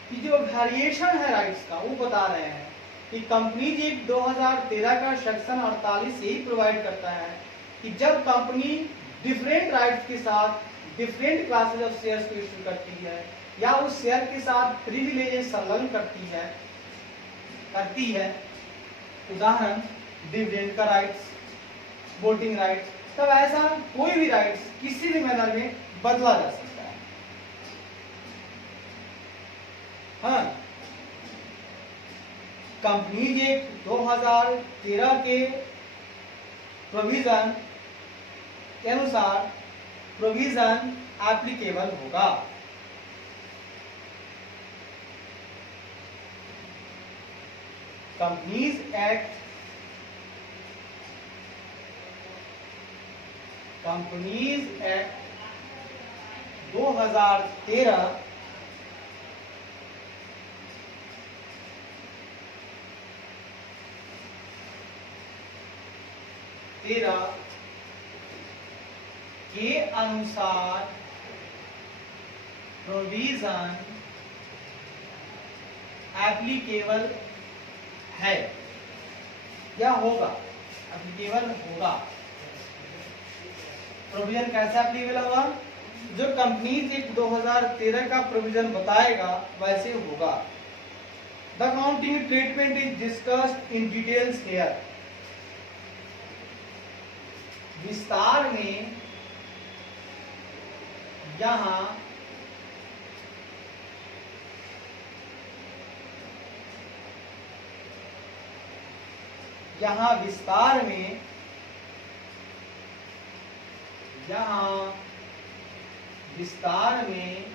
कि जो वेरिएशन है राइट्स का वो बता रहे हैं कि कंपनीज एक्ट 2013 का सेक्शन 48 यही प्रोवाइड करता है कि जब कंपनी डिफरेंट राइट्स के साथ डिफरेंट क्लासेस ऑफ शेयर्स को इश्यू करती है या उस शेयर के साथ प्रिविलेजेस संलग्न करती है, उदाहरण डिविडेंड का राइट्स, वोटिंग राइट्स, तब ऐसा कोई भी राइट्स किसी भी मैनर में बदला जा सकता है। हाँ, कंपनीज एक्ट 2013 के प्रोविजन के अनुसार प्रोविजन एप्लीकेबल होगा। कंपनीज एक्ट 2013 के अनुसार प्रोविजन एप्लीकेबल है या होगा, एप्लीकेबल होगा। प्रोविजन कैसे एप्लीकेबल होगा? जो कंपनीज एक्ट 2013 का प्रोविजन बताएगा वैसे होगा। The accounting treatment is discussed in details here. विस्तार में यहाँ विस्तार में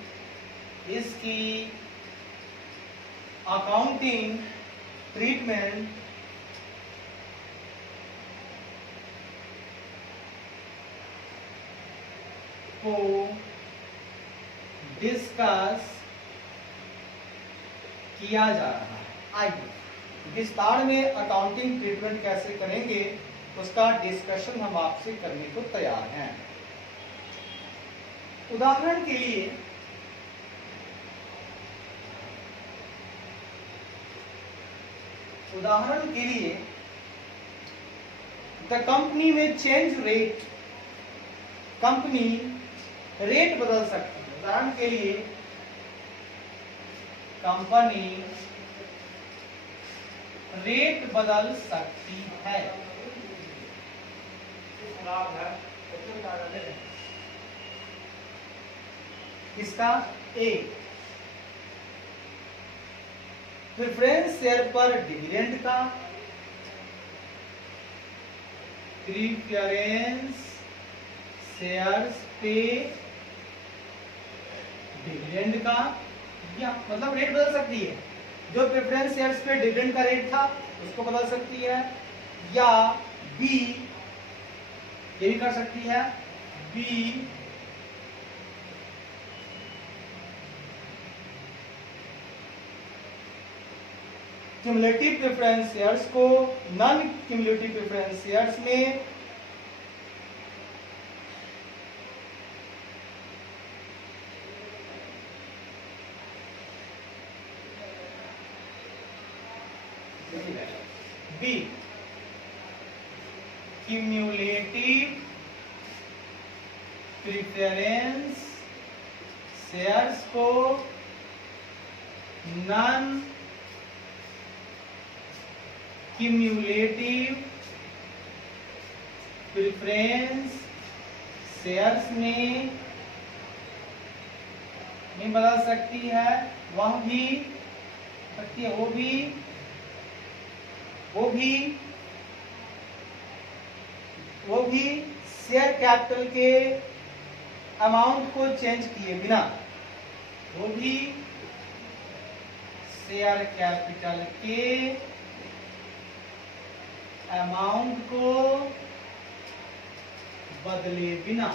इसकी अकाउंटिंग ट्रीटमेंट को डिस्कस किया जा रहा है। आइए विस्तार में अकाउंटिंग ट्रीटमेंट कैसे करेंगे उसका डिस्कशन हम आपसे करने को तैयार हैं। उदाहरण के लिए द कंपनी में चेंज रेट, कंपनी रेट बदल सकती है। उदाहरण के लिए कंपनी रेट बदल सकती है। इसका ए, प्रेफरेंस शेयर पर डिविडेंड का, प्रेफरेंस शेयर्स पे डिविडेंड का, या मतलब रेट बदल सकती है। जो प्रेफरेंस शेयर्स पे डिविडेंड का रेट था उसको बदल सकती है, या बी ये भी कर सकती है, बी क्यूमुलेटिव प्रेफरेंस शेयर्स को नॉन क्यूमुलेटिव प्रेफरेंस शेयर्स में बी क्यूमुलेटिव प्रेफरेंस शेयर्स को नॉन क्यूमुलेटिव प्रेफरेंस शेयर्स में नहीं बदल सकती है। वह भी सकती है, वो भी शेयर कैपिटल के अमाउंट को चेंज किए बिना, वो भी शेयर कैपिटल के अमाउंट को बदले बिना।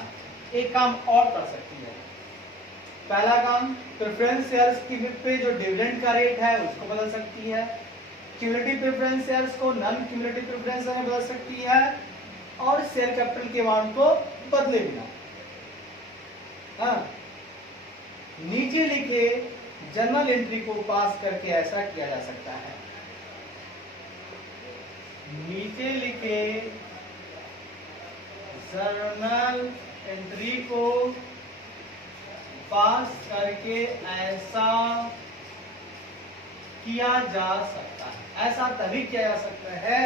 एक काम और कर सकती है। पहला काम, प्रेफरेंस शेयर्स की पे जो डिविडेंड का रेट है उसको बदल सकती है, क्यूमुलेटिव प्रेफरेंस शेयर्स को नॉन क्यूमुलेटिव प्रेफरेंस में बदल सकती है, और शेयर कैपिटल के अमाउंट को बदले बिना। हाँ, नीचे लिखे जर्नल एंट्री को पास करके ऐसा किया जा सकता है। नीचे लिखे जर्नल एंट्री को पास करके ऐसा किया जा सकता है। ऐसा तभी किया जा सकता है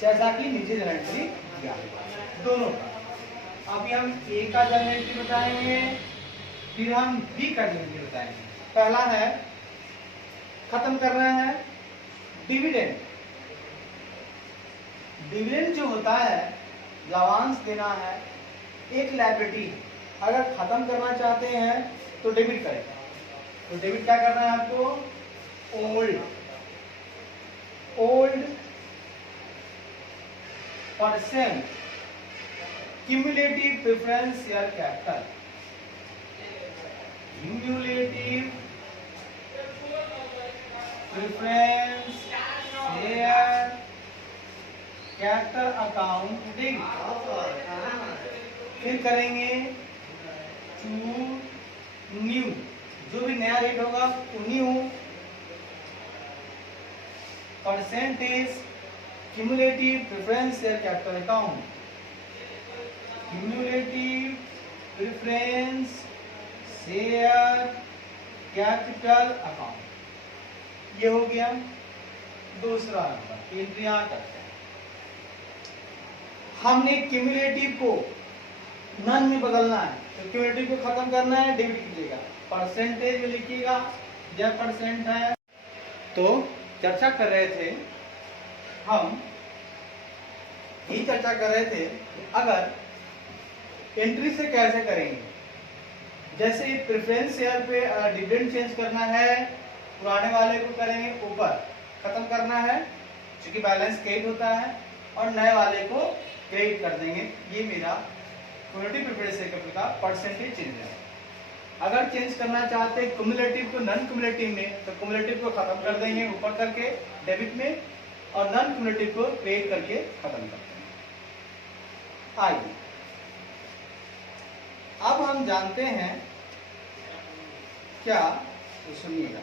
जैसा कि नीचे जर्नल एंट्री दिया दोनों का। अभी हम ए का जर्नल एंट्री बताएंगे, फिर हम बी का जर्नल एंट्री बताएंगे। पहला है, खत्म करना है डिविडेंड। डिविडेंड जो होता है, लाभांश देना है, एक लायबिलिटी। अगर खत्म करना चाहते हैं तो डेबिट करेगा। तो डेबिट क्या करना है आपको, old percent cumulative preference share capital, cumulative preference share capital account debit. फिर करेंगे टू न्यू, जो भी नया रेट होगा वो new percentage cumulative preference share capital account, cumulative preference share capital account. ये हो गया दूसरा नंबर। एंट्री यहां करते हैं। हमने क्यूमुलेटिव को नन में बदलना है, तो क्यूमुलेटिव को खत्म करना है, डेबिट कीजिएगा, परसेंटेज में लिखिएगा, यह परसेंट है। तो चर्चा कर रहे थे हम, यही चर्चा कर रहे थे अगर एंट्री से कैसे करेंगे। जैसे प्रेफरेंस शेयर पे डिविडेंड चेंज करना है, पुराने वाले को करेंगे ऊपर, खत्म करना है क्योंकि बैलेंस क्रेडिट होता है, और नए वाले को क्रेडिट कर देंगे। ये मेरा क्यूमुलेटिव प्रेफरेंस शेयर कैपिटल का परसेंटेज चेंज है। अगर चेंज करना चाहते हैं क्यूमुलेटिव को नॉन क्यूमुलेटिव में, तो क्यूमुलेटिव को खत्म कर देंगे ऊपर करके डेबिट में, और नॉन क्यूमुलेटिव को क्रेडिट करके खत्म कर देंगे। आइए अब हम जानते हैं क्या, तो सुनिएगा।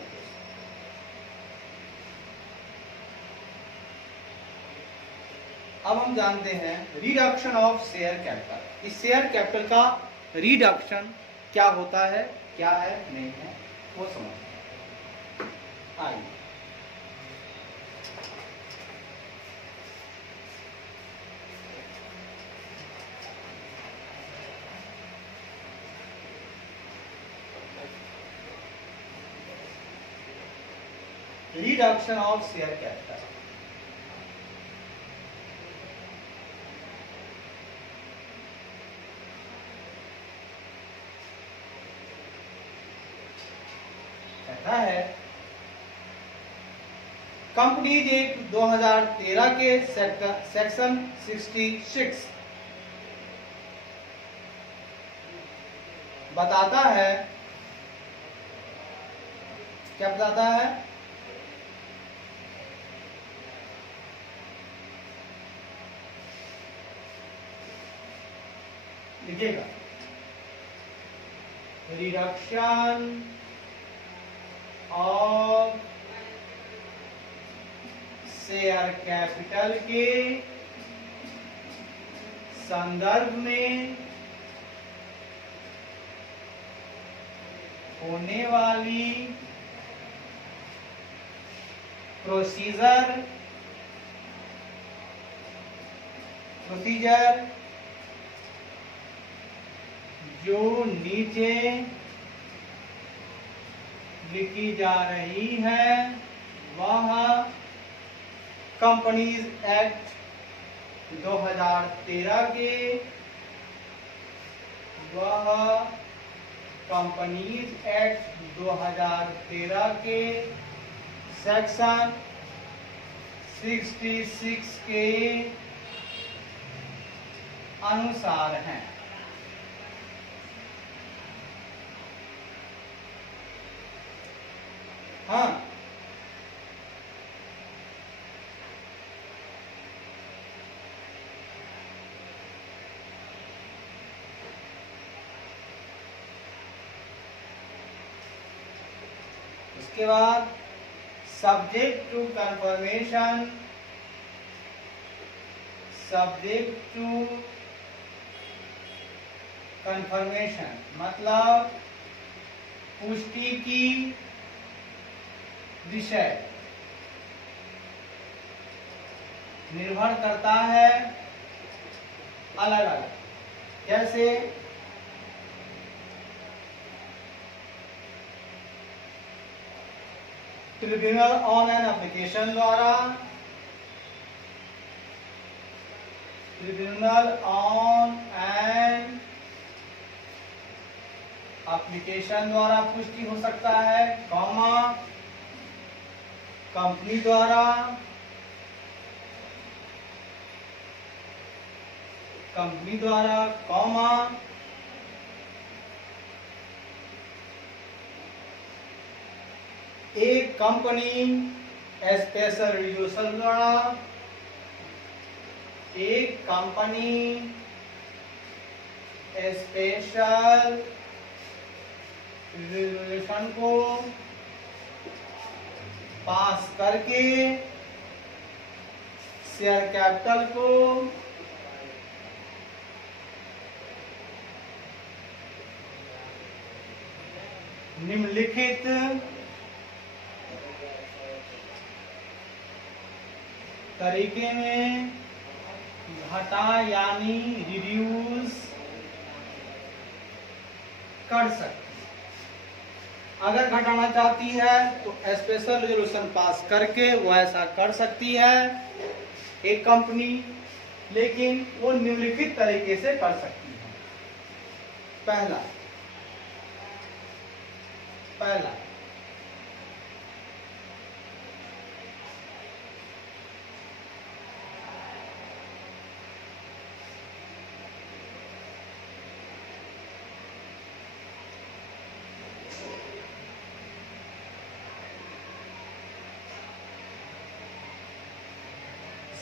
अब हम जानते हैं रिडक्शन ऑफ शेयर कैपिटल। इस शेयर कैपिटल का रिडक्शन क्या होता है, क्या है, नहीं है, वो समझते हैं। आइए रिडक्शन ऑफ शेयर कैपिटल। कहता है कंपनीज एक्ट 2013 के सेक्शन 66 बताता है, क्या बताता है, लिखिएगा, रिडक्शन ऑफ शेयर कैपिटल के संदर्भ में होने वाली प्रोसीजर जो नीचे लिखी जा रही है वह कंपनीज एक्ट 2013 के, वह कंपनीज एक्ट 2013 के सेक्शन 66 के अनुसार हैं। हाँ, उसके बाद subject to confirmation, subject to confirmation मतलब पुष्टि की विषय, निर्भर करता है अलग अलग, जैसे ट्रिब्यूनल ऑन एन एप्लीकेशन द्वारा, ट्रिब्यूनल ऑन एन एप्लीकेशन द्वारा पुष्टि हो सकता है, कॉमा कंपनी द्वारा, कंपनी द्वारा, कॉमा एक कंपनी स्पेशल रिजोल्यूशन द्वारा, एक कंपनी स्पेशल रिजोल्यूशन को पास करके शेयर कैपिटल को निम्नलिखित तरीके में घटा यानी रिड्यूस कर सकती। अगर घटाना चाहती है तो स्पेशल रेजोल्यूशन पास करके वो ऐसा कर सकती है एक कंपनी, लेकिन वो निम्नलिखित तरीके से कर सकती है। पहला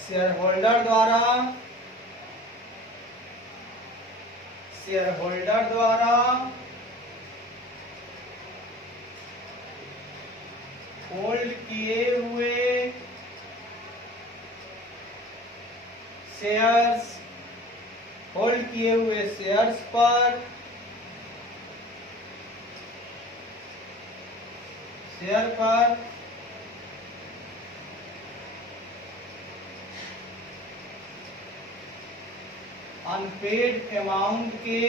शेयर होल्डर द्वारा होल्ड किए हुए शेयर्स पर अनपेड अमाउंट के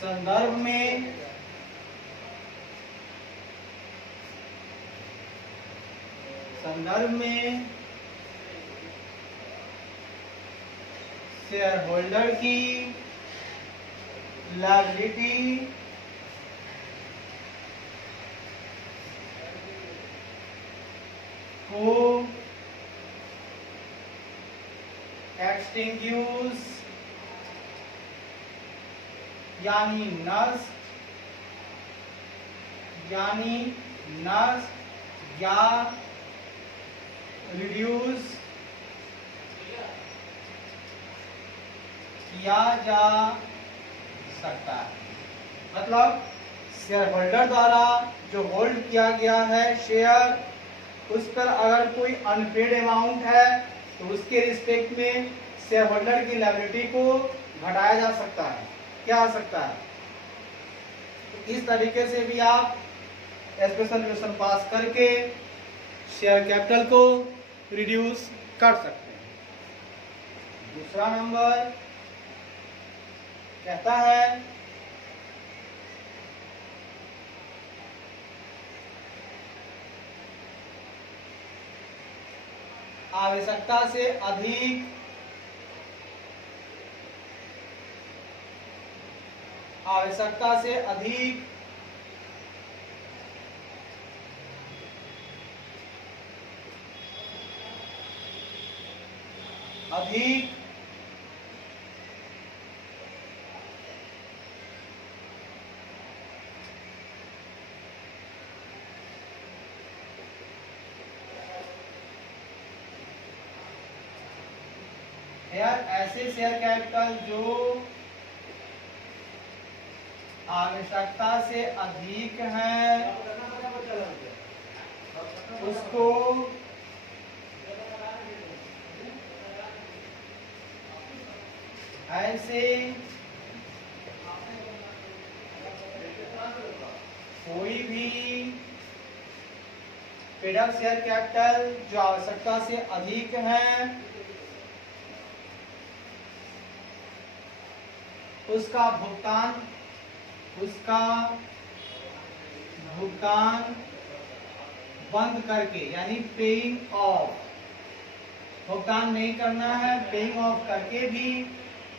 संदर्भ में शेयर होल्डर की लायबिलिटी को एक्सटिंग्यूश यानी नष्ट या रिड्यूस किया जा सकता है। मतलब शेयर होल्डर द्वारा जो होल्ड किया गया है शेयर, उस पर अगर कोई अनपेड अमाउंट है तो उसके रिस्पेक्ट में शेयर होल्डर की लायबिलिटी को घटाया जा सकता है, क्या आ सकता है। तो इस तरीके से भी आप स्पेशल रेजोल्यूशन पास करके शेयर कैपिटल को रिड्यूस कर सकते हैं। दूसरा नंबर कहता है आवश्यकता से अधिक ऐसे शेयर कैपिटल जो आवश्यकता से अधिक है उसको ऐसे कोई भी पेड अप शेयर कैपिटल जो आवश्यकता से अधिक है उसका भुगतान बंद करके, यानी पेइंग ऑफ, भुगतान नहीं करना है, पेइंग ऑफ करके भी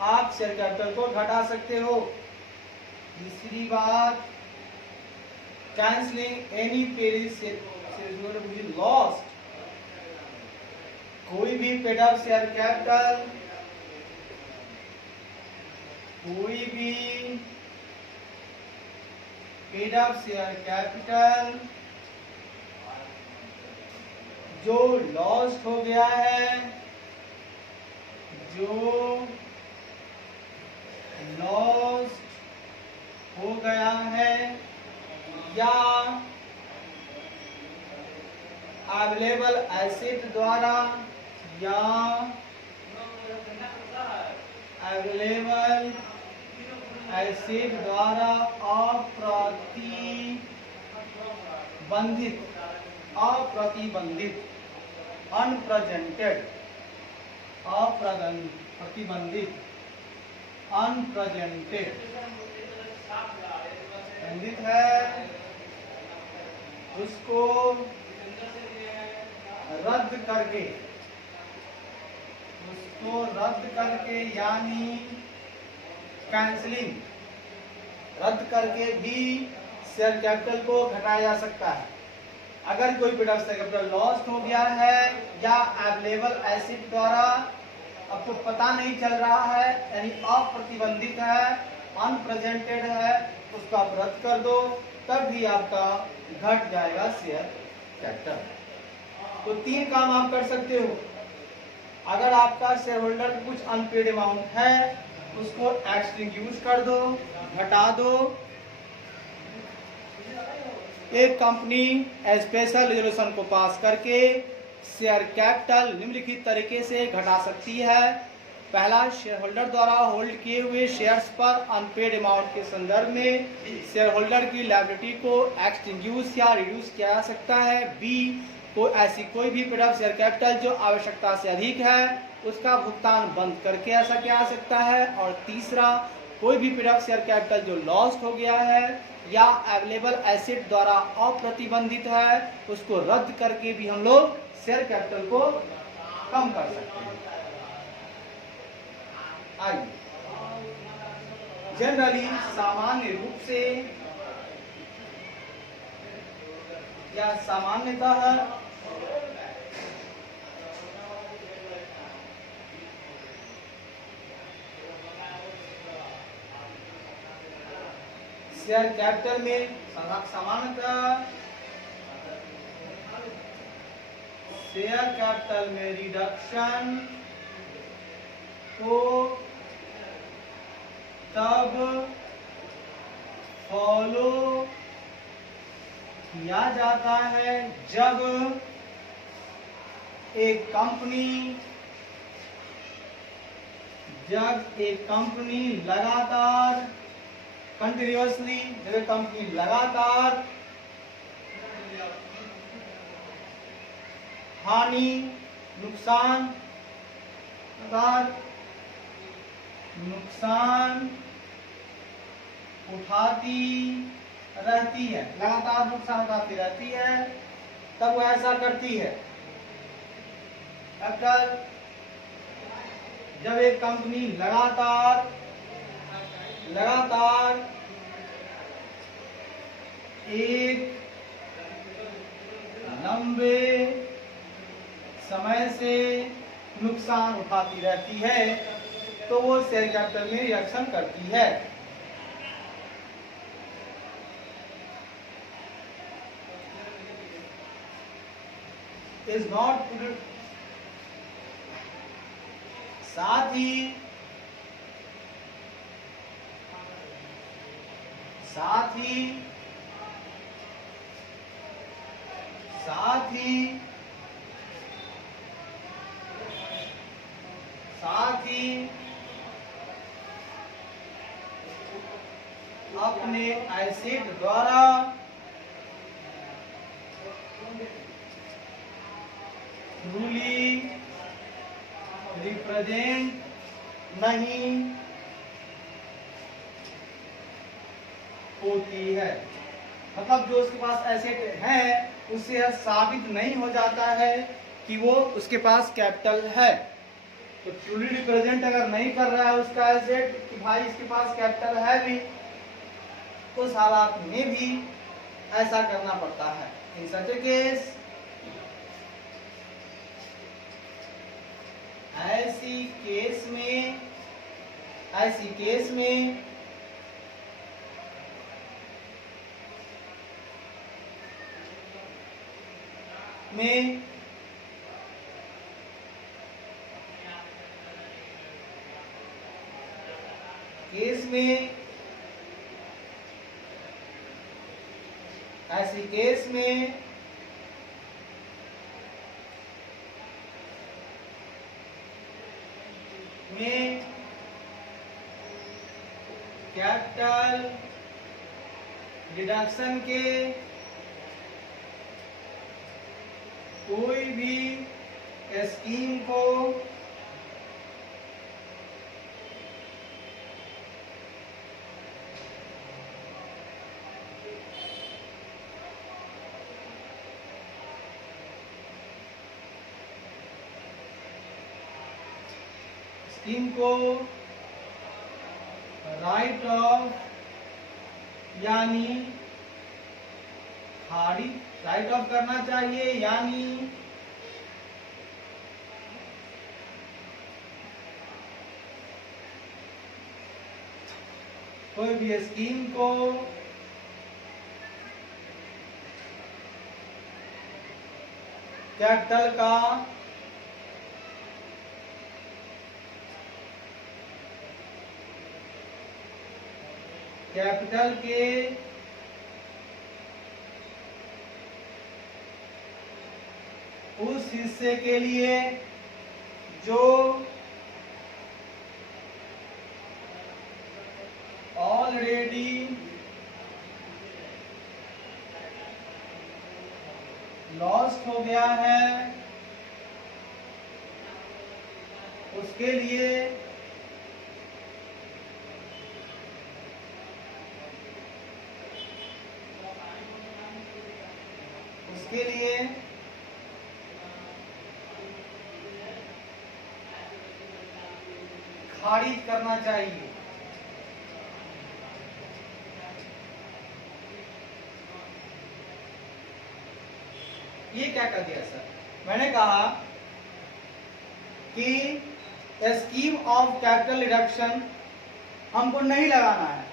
आप शेयर कैपिटल को घटा सकते हो। तीसरी बात, कैंसलिंग एनी पेड लॉस्ट, कोई भी पेड अप शेयर कैपिटल, कोई भी पेड अप शेयर कैपिटल जो लॉस्ट हो गया है, जो लॉस्ट हो गया है या अवेलेबल एसेट द्वारा या अवेलेबल एसेट द्वारा अप्रतिबंधित अनप्रेजेंटेड प्रतिबंधित अनप्रेजेंटेड प्रतिबंधित है, उसको रद्द करके यानी कैंसलिंग, रद्द करके भी शेयर कैपिटल को घटाया जा सकता है। अगर कोई paid up share capital lost हो गया है या अवेलेबल एसेट द्वारा आपको पता नहीं चल रहा है, यानी अप्रतिबंधित है, अनप्रेजेंटेड है, उसको आप रद्द कर दो, तब भी आपका घट जाएगा शेयर कैपिटल। तो 3 काम आप कर सकते हो। अगर आपका शेयर होल्डर कुछ अनपेड अमाउंट है उसको एक्सटिंग्विश कर दो, घटा दो। एक कंपनी स्पेशल रेजोल्यूशन को पास करके शेयर कैपिटल निम्नलिखित तरीके से घटा सकती है। पहला, शेयर होल्डर द्वारा होल्ड किए हुए शेयर्स पर अनपेड अमाउंट के संदर्भ में शेयर होल्डर की लायबिलिटी को एक्सटिंग्विश या रिड्यूस किया जा सकता है। बी, ऐसी कोई भी पेड अप शेयर कैपिटल जो आवश्यकता से अधिक है उसका भुगतान बंद करके ऐसा किया जा सकता है। और तीसरा, कोई भी पेड अप शेयर कैपिटल जो लॉस्ट हो गया है या अवेलेबल एसेट द्वारा अप्रतिबंधित है उसको रद्द करके भी हम लोग शेयर कैपिटल को कम कर सकते हैं। आइए, जनरली सामान्य रूप से या सामान्यतः शेयर कैपिटल में सामान्यतः शेयर कैपिटल में रिडक्शन को तब फॉलो किया जाता है जब एक कंपनी लगातार कंटिन्यूअसली, जब एक कंपनी लगातार हानि, नुकसान उठाती रहती है, लगातार नुकसान उठाती रहती है, तब वो ऐसा करती है। अगर जब एक कंपनी लगातार एक लंबे समय से नुकसान उठाती रहती है तो वो शेयर कैपिटल में रिएक्शन करती है। is not साथ ही साथ ही साथ ही साथ ही अपने एसेट द्वारा ट्रूली रिप्रेजेंट नहीं होती है। मतलब जो उसके पास एसेट है उससे यह साबित नहीं हो जाता है कि वो उसके पास कैपिटल है। तो ट्रूली रिप्रेजेंट अगर नहीं कर रहा है उसका एसेट कि भाई इसके पास कैपिटल है भी, उस हालात में भी ऐसा करना पड़ता है। इन सच ए केस, ऐसी केस में ऐसी केस में कैपिटल डिडक्शन के कोई भी स्कीम को राइट ऑफ यानी खारिज राइट ऑफ करना चाहिए, यानी कोई भी स्कीम को कैपिटल के उस हिस्से के लिए जो ऑलरेडी लॉस्ट हो गया है, उसके लिए खारिज करना चाहिए। ये क्या कर दिया सर? मैंने कहा कि स्कीम ऑफ कैपिटल रिडक्शन हमको नहीं लगाना है,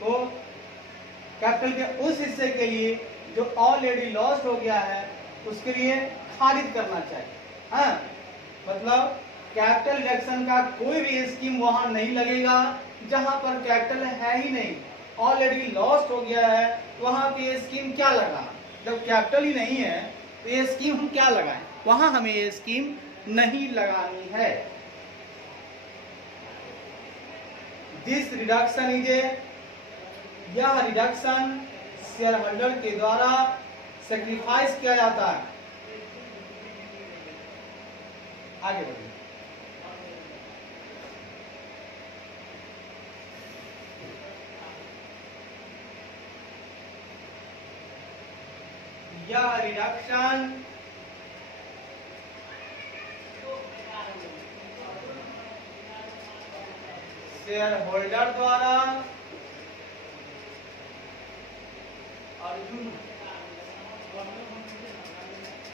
तो कैपिटल के उस हिस्से के लिए जो ऑलरेडी लॉस्ट हो गया है उसके लिए खारिज करना चाहिए। हाँ, मतलब कैपिटल रिडक्शन का कोई भी स्कीम वहां नहीं लगेगा जहां पर कैपिटल है ही नहीं, ऑलरेडी लॉस्ट हो गया है, वहां पे स्कीम क्या लगाना? जब कैपिटल ही नहीं है तो ये स्कीम हम क्या लगाएं? वहां हमें ये स्कीम नहीं लगानी है। दिस रिडक्शन इज यह रिडक्शन शेयर होल्डर के द्वारा सेक्रीफाइस किया जाता है। आगे बढ़िए। यह रिडक्शन शेयर होल्डर द्वारा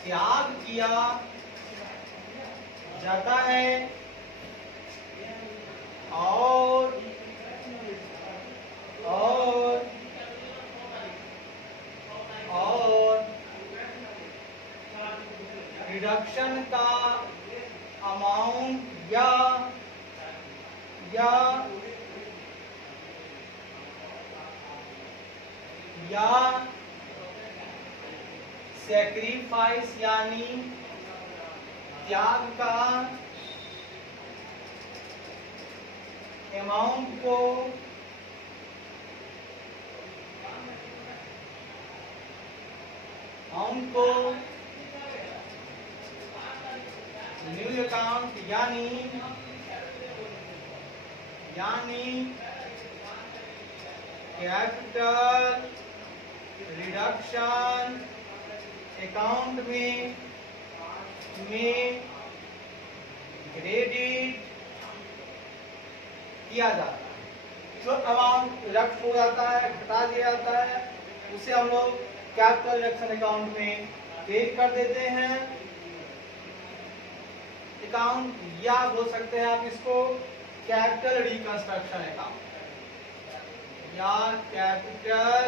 त्याग किया जाता है और रिडक्शन का अमाउंट या सैक्रिफाइस यानी त्याग का अमाउंट को न्यू अकाउंट यानी कैपिटल रिडक्शन अकाउंट में क्रेडिट किया जाता है। जो अमाउंट रिडक्ट हो जाता है, घटा दिया जाता है, उसे हम लोग कैपिटल रिडक्शन अकाउंट में क्रेडिट कर देते हैं अकाउंट, या बोल सकते हैं आप इसको कैपिटल रिकंस्ट्रक्शन अकाउंट या कैपिटल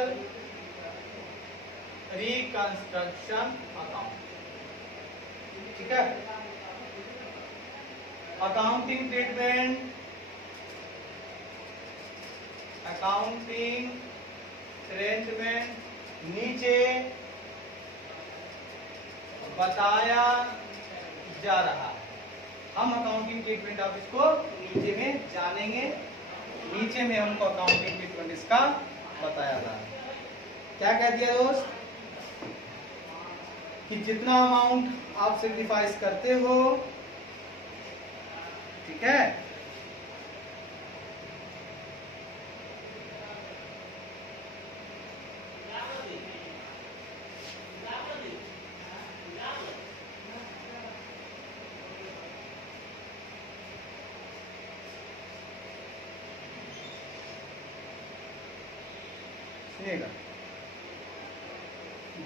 रिकंस्ट्रक्शन अकाउंट। ठीक है। अकाउंटिंग ट्रीटमेंट, नीचे बताया जा रहा है। हम अकाउंटिंग ट्रीटमेंट ऑफ इसको नीचे में जानेंगे। नीचे में हमको अकाउंटिंग ट्रीटमेंट इसका बताया जा रहा है। क्या कह दिया दोस्त कि जितना अमाउंट आप सेक्रीफाइस करते हो, ठीक है,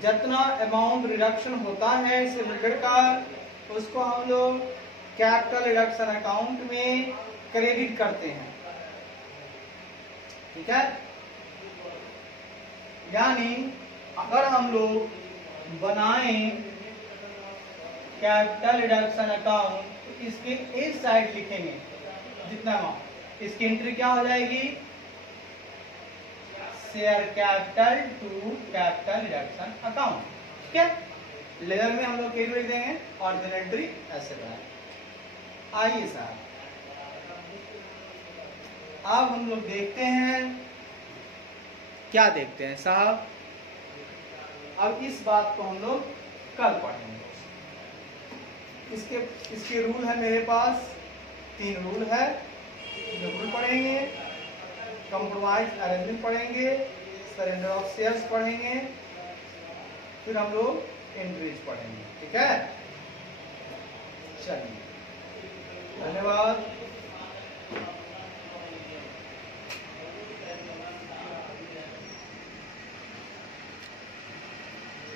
जितना अमाउंट रिडक्शन होता है लिमिटेड का, उसको हम लोग कैपिटल रिडक्शन अकाउंट में क्रेडिट करते हैं। ठीक है। यानी अगर हम लोग बनाएं कैपिटल रिडक्शन अकाउंट, तो इसके इस साइड लिखेंगे जितना अमाउंट, इसकी एंट्री क्या हो जाएगी, share capital to capital reduction account. ठीक है। लेजर में हम लोग क्रेडिट लिख देंगे और देन एंट्री ऐसे रहा। आइए साहब, अब हम लोग देखते हैं, क्या देखते हैं साहब, अब इस बात को हम लोग कल पढ़ेंगे। इसके रूल है मेरे पास, 3 रूल है। रूल पढ़ेंगे, कंप्रोमाइज अरेंजमेंट पढ़ेंगे, सरेंडर ऑफ शेयर्स पढ़ेंगे, फिर हम लोग एंट्रीज पढ़ेंगे। ठीक है। चलिए।